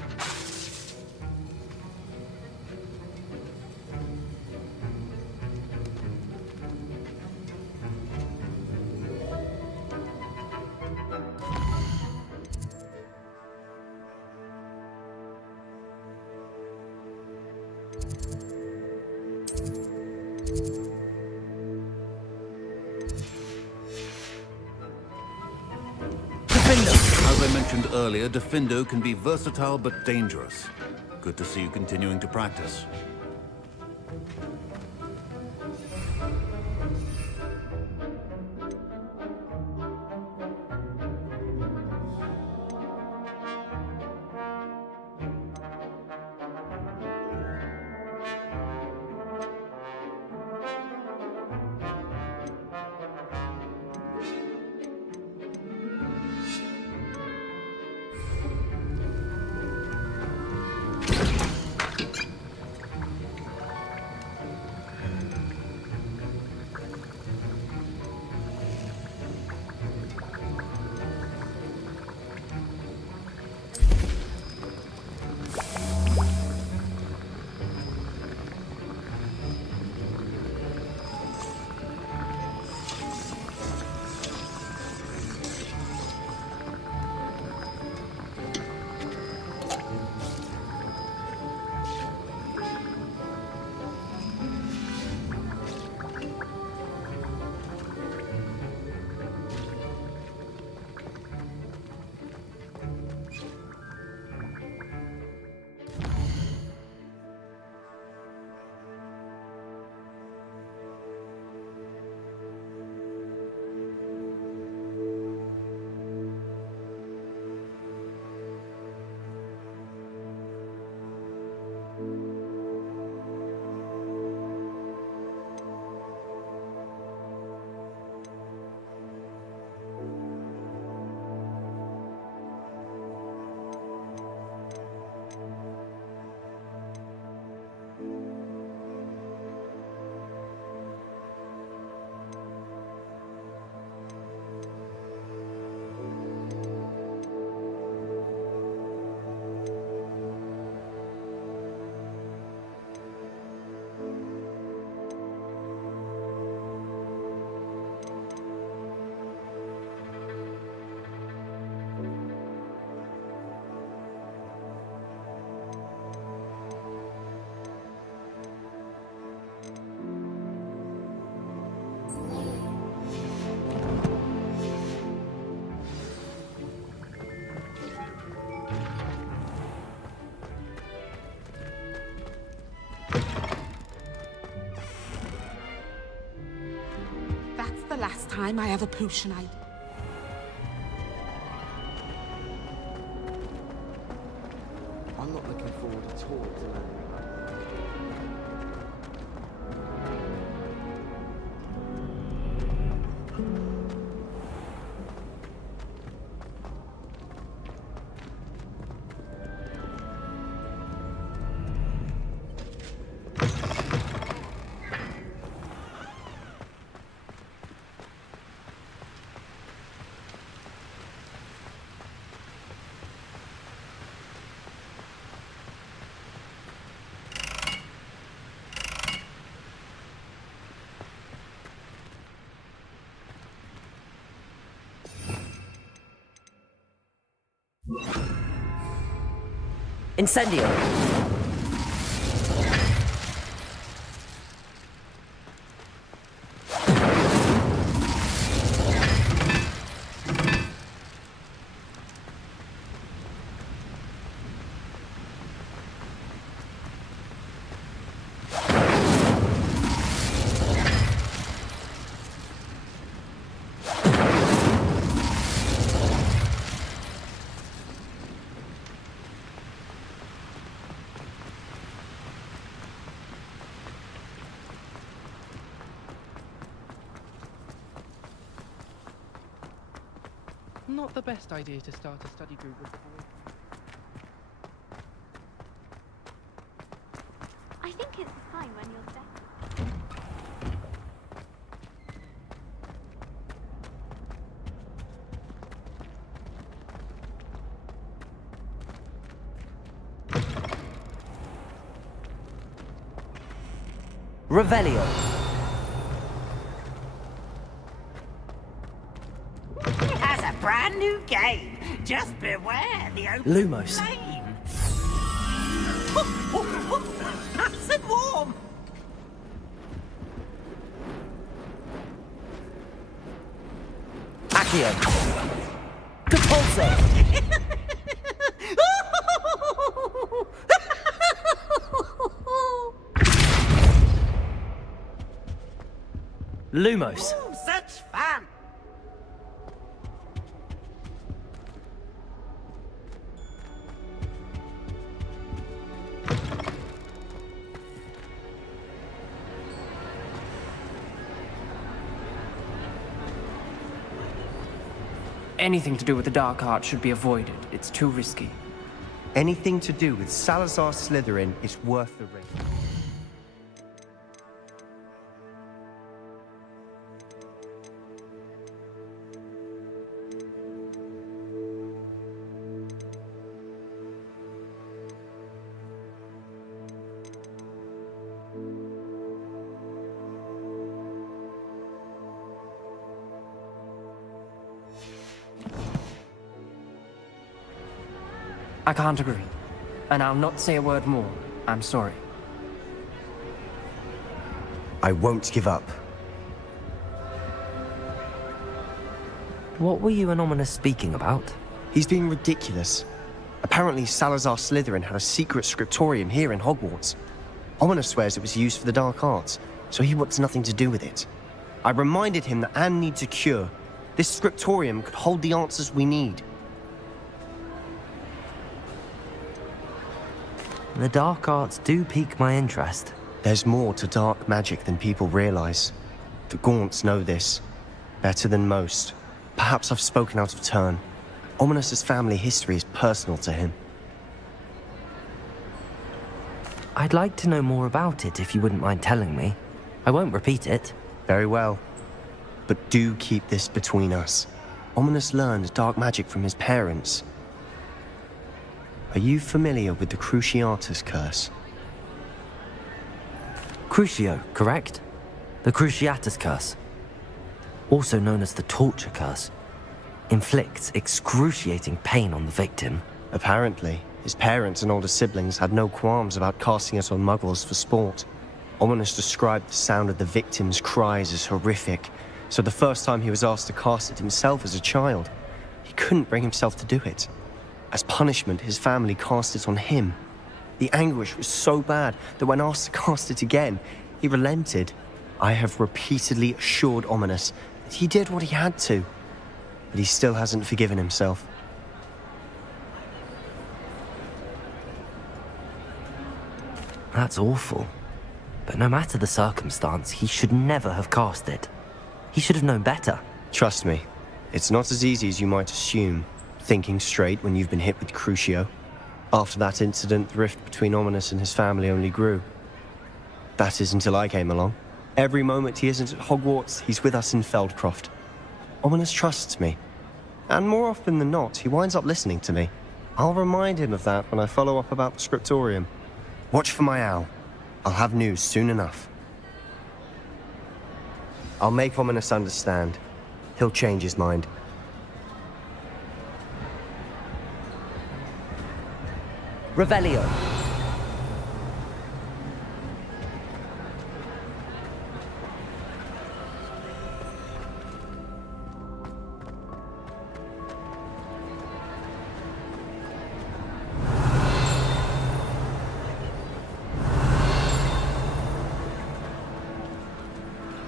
As I mentioned earlier, Defindo can be versatile but dangerous. Good to see you continuing to practice. time I have a potion idea. I'm not looking forward at all to learning about it. Incendio! Not the best idea to start a study group with the boy. I think it's a sign when you're dead. Revelio. It has a brand new game. Just beware the open Lumos. flame. Nice and warm. Accio. Compulso. Lumos. Ooh, such fun. Anything to do with the dark arts should be avoided. It's too risky. Anything to do with Salazar Slytherin is worth the risk. I can't agree. And I'll not say a word more. I'm sorry. I won't give up. What were you and Ominous speaking about? He's being ridiculous. Apparently Salazar Slytherin had a secret scriptorium here in Hogwarts. Ominous swears it was used for the dark arts, so he wants nothing to do with it. I reminded him that Anne needs a cure. This scriptorium could hold the answers we need. The dark arts do pique my interest. There's more to dark magic than people realize. The Gaunts know this. Better than most. Perhaps I've spoken out of turn. Ominous's family history is personal to him. I'd like to know more about it if you wouldn't mind telling me. I won't repeat it. Very well. But do keep this between us. Ominous learned dark magic from his parents. Are you familiar with the Cruciatus curse? Crucio, correct? The Cruciatus curse. Also known as the torture curse. Inflicts excruciating pain on the victim. Apparently, his parents and older siblings had no qualms about casting it on muggles for sport. Ominous described the sound of the victim's cries as horrific, so the first time he was asked to cast it himself as a child, he couldn't bring himself to do it. As punishment, his family cast it on him. The anguish was so bad that when asked to cast it again, he relented. I have repeatedly assured Ominous He did what he had to, but he still hasn't forgiven himself. That's awful. But no matter the circumstance, he should never have cast it. He should have known better. Trust me, it's not as easy as you might assume, thinking straight when you've been hit with Crucio. After that incident, the rift between Ominous and his family only grew. That is until I came along. Every moment he isn't at Hogwarts, he's with us in Feldcroft. Ominous trusts me. And more often than not, he winds up listening to me. I'll remind him of that when I follow up about the scriptorium. Watch for my owl. I'll have news soon enough. I'll make Ominous understand. He'll change his mind. Revelio.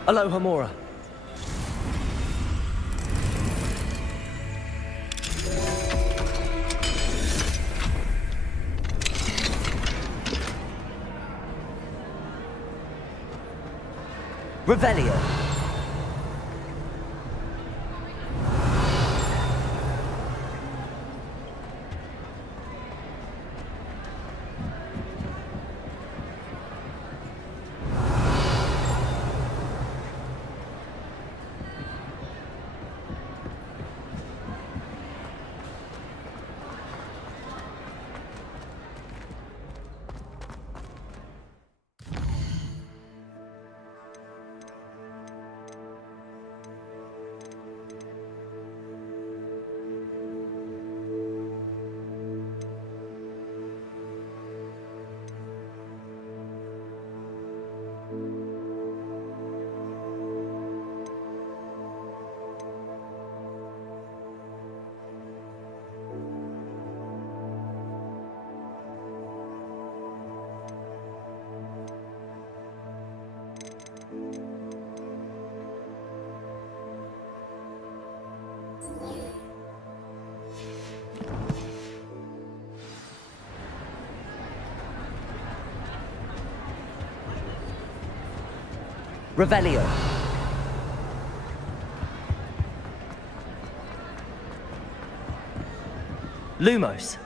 Aloha Mora. Revelio. Revelio. Lumos.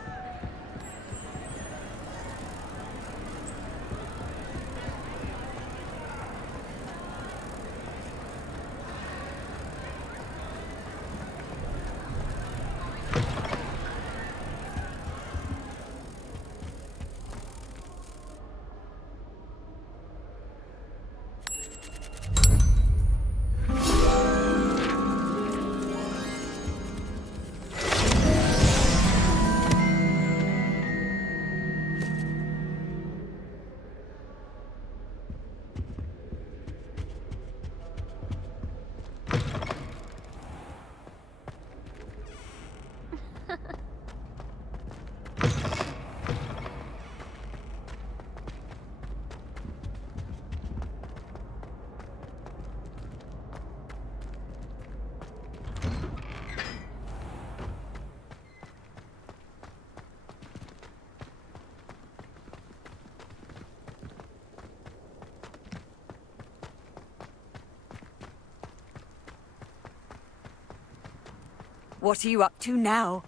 What are you up to now?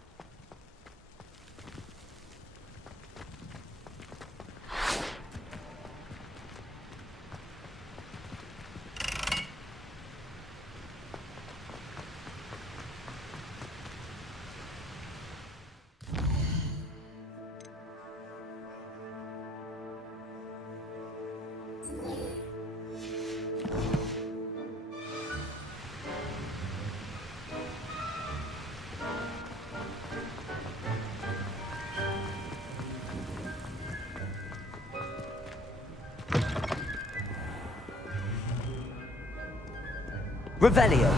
Revelio.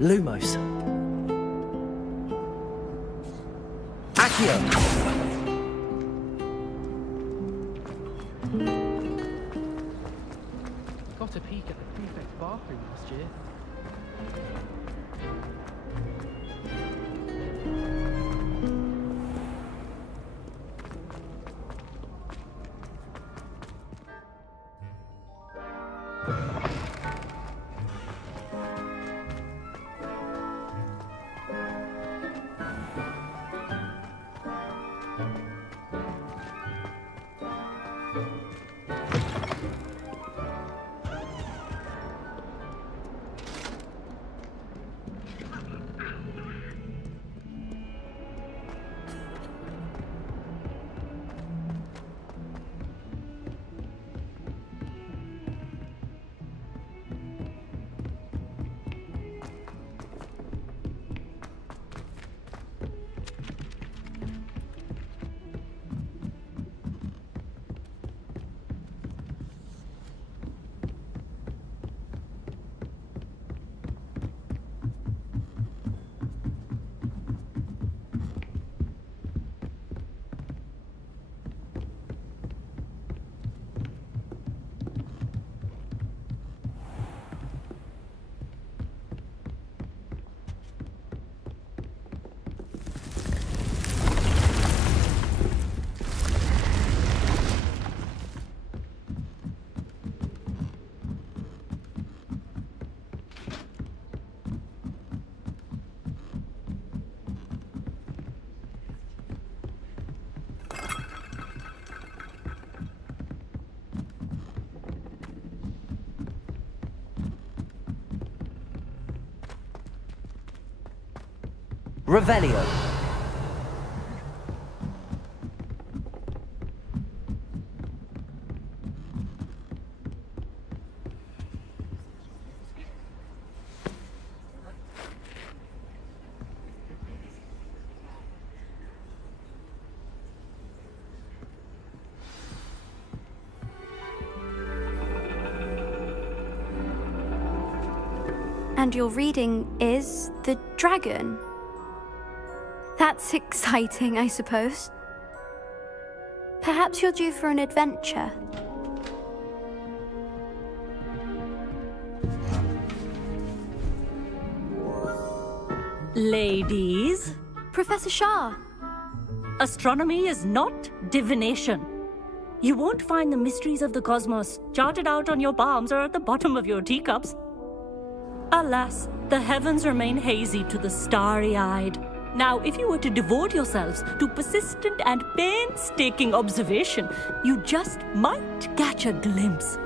Lumos. Accio. Got a peek at the prefect's bathroom last year. Revelio. And your reading is the dragon. That's exciting, I suppose. Perhaps you're due for an adventure. Ladies. Professor Shah. Astronomy is not divination. You won't find the mysteries of the cosmos charted out on your palms or at the bottom of your teacups. Alas, the heavens remain hazy to the starry-eyed. Now, if you were to devote yourselves to persistent and painstaking observation, you just might catch a glimpse.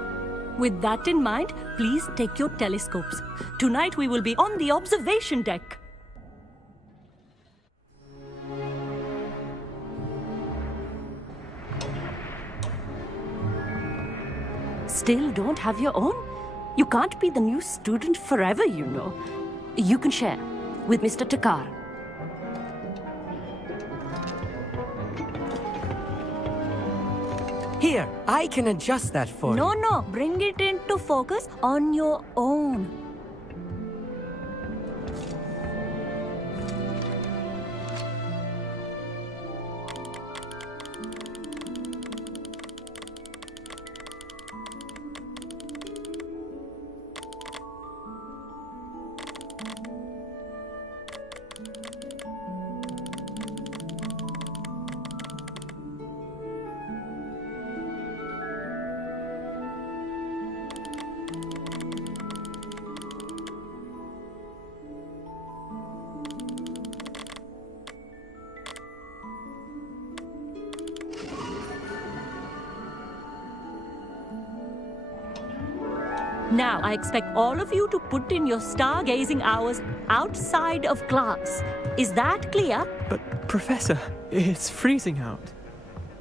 With that in mind, please take your telescopes. Tonight we will be on the observation deck. Still don't have your own? You can't be the new student forever, you know. You can share with Mr. Takar. Here, I can adjust that for you. No, bring it into focus on your own. Now, I expect all of you to put in your stargazing hours outside of class. Is that clear? But, Professor, it's freezing out.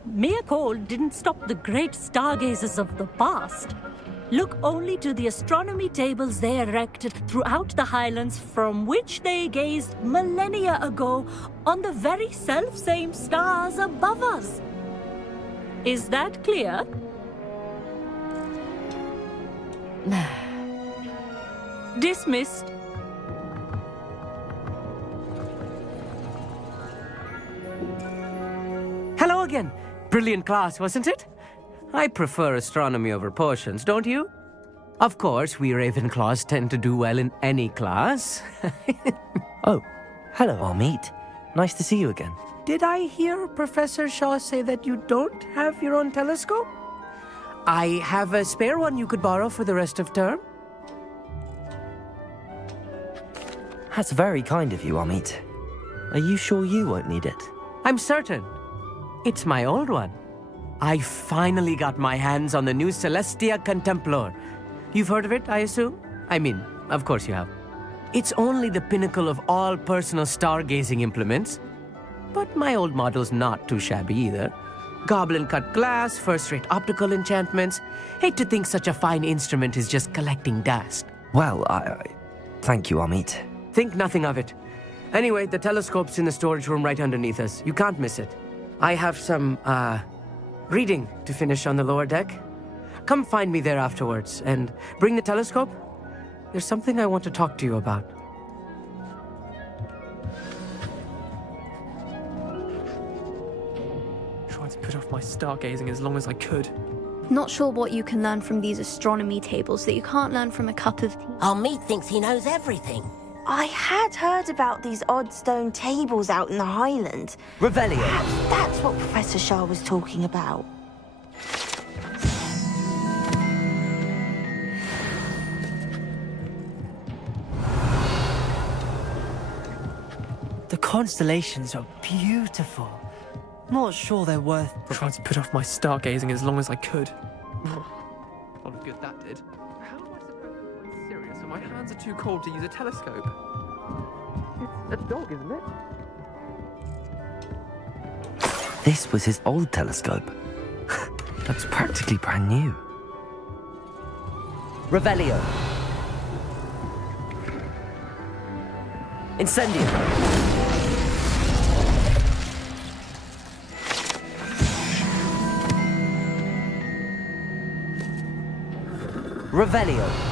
Mere cold didn't stop the great stargazers of the past. Look only to the astronomy tables they erected throughout the highlands from which they gazed millennia ago on the very self-same stars above us. Is that clear? Dismissed. again. Brilliant class, wasn't it? I prefer astronomy over potions, don't you? Of course, we Ravenclaws tend to do well in any class. Oh, hello, Amit. Nice to see you again. Did I hear Professor Shaw say that you don't have your own telescope? I have a spare one you could borrow for the rest of term. That's very kind of you, Amit. Are you sure you won't need it? I'm certain. It's my old one. I finally got my hands on the new Celestia Contemplar. You've heard of it, I assume? I mean, of course you have. It's only the pinnacle of all personal stargazing implements. But my old model's not too shabby either. Goblin-cut glass, first-rate optical enchantments. Hate to think such a fine instrument is just collecting dust. Well, thank you, Amit. Think nothing of it. Anyway, the telescope's in the storage room right underneath us. You can't miss it. I have some, reading to finish on the lower deck. Come find me there afterwards, and bring the telescope. There's something I want to talk to you about. Tried to put off my stargazing as long as I could. Not sure what you can learn from these astronomy tables that you can't learn from a cup of tea. Amit thinks he knows everything. I had heard about these odd stone tables out in the Highlands. Revelio. That's what Professor Shah was talking about. The constellations are beautiful. Not sure they're worth... Tried to put off my stargazing as long as I could. A lot of good that did. How am I supposed to be serious when my hands are too cold to use a telescope? It's a dog, isn't it? This was his old telescope. Looks practically brand new. Revelio. Incendio. Revelio.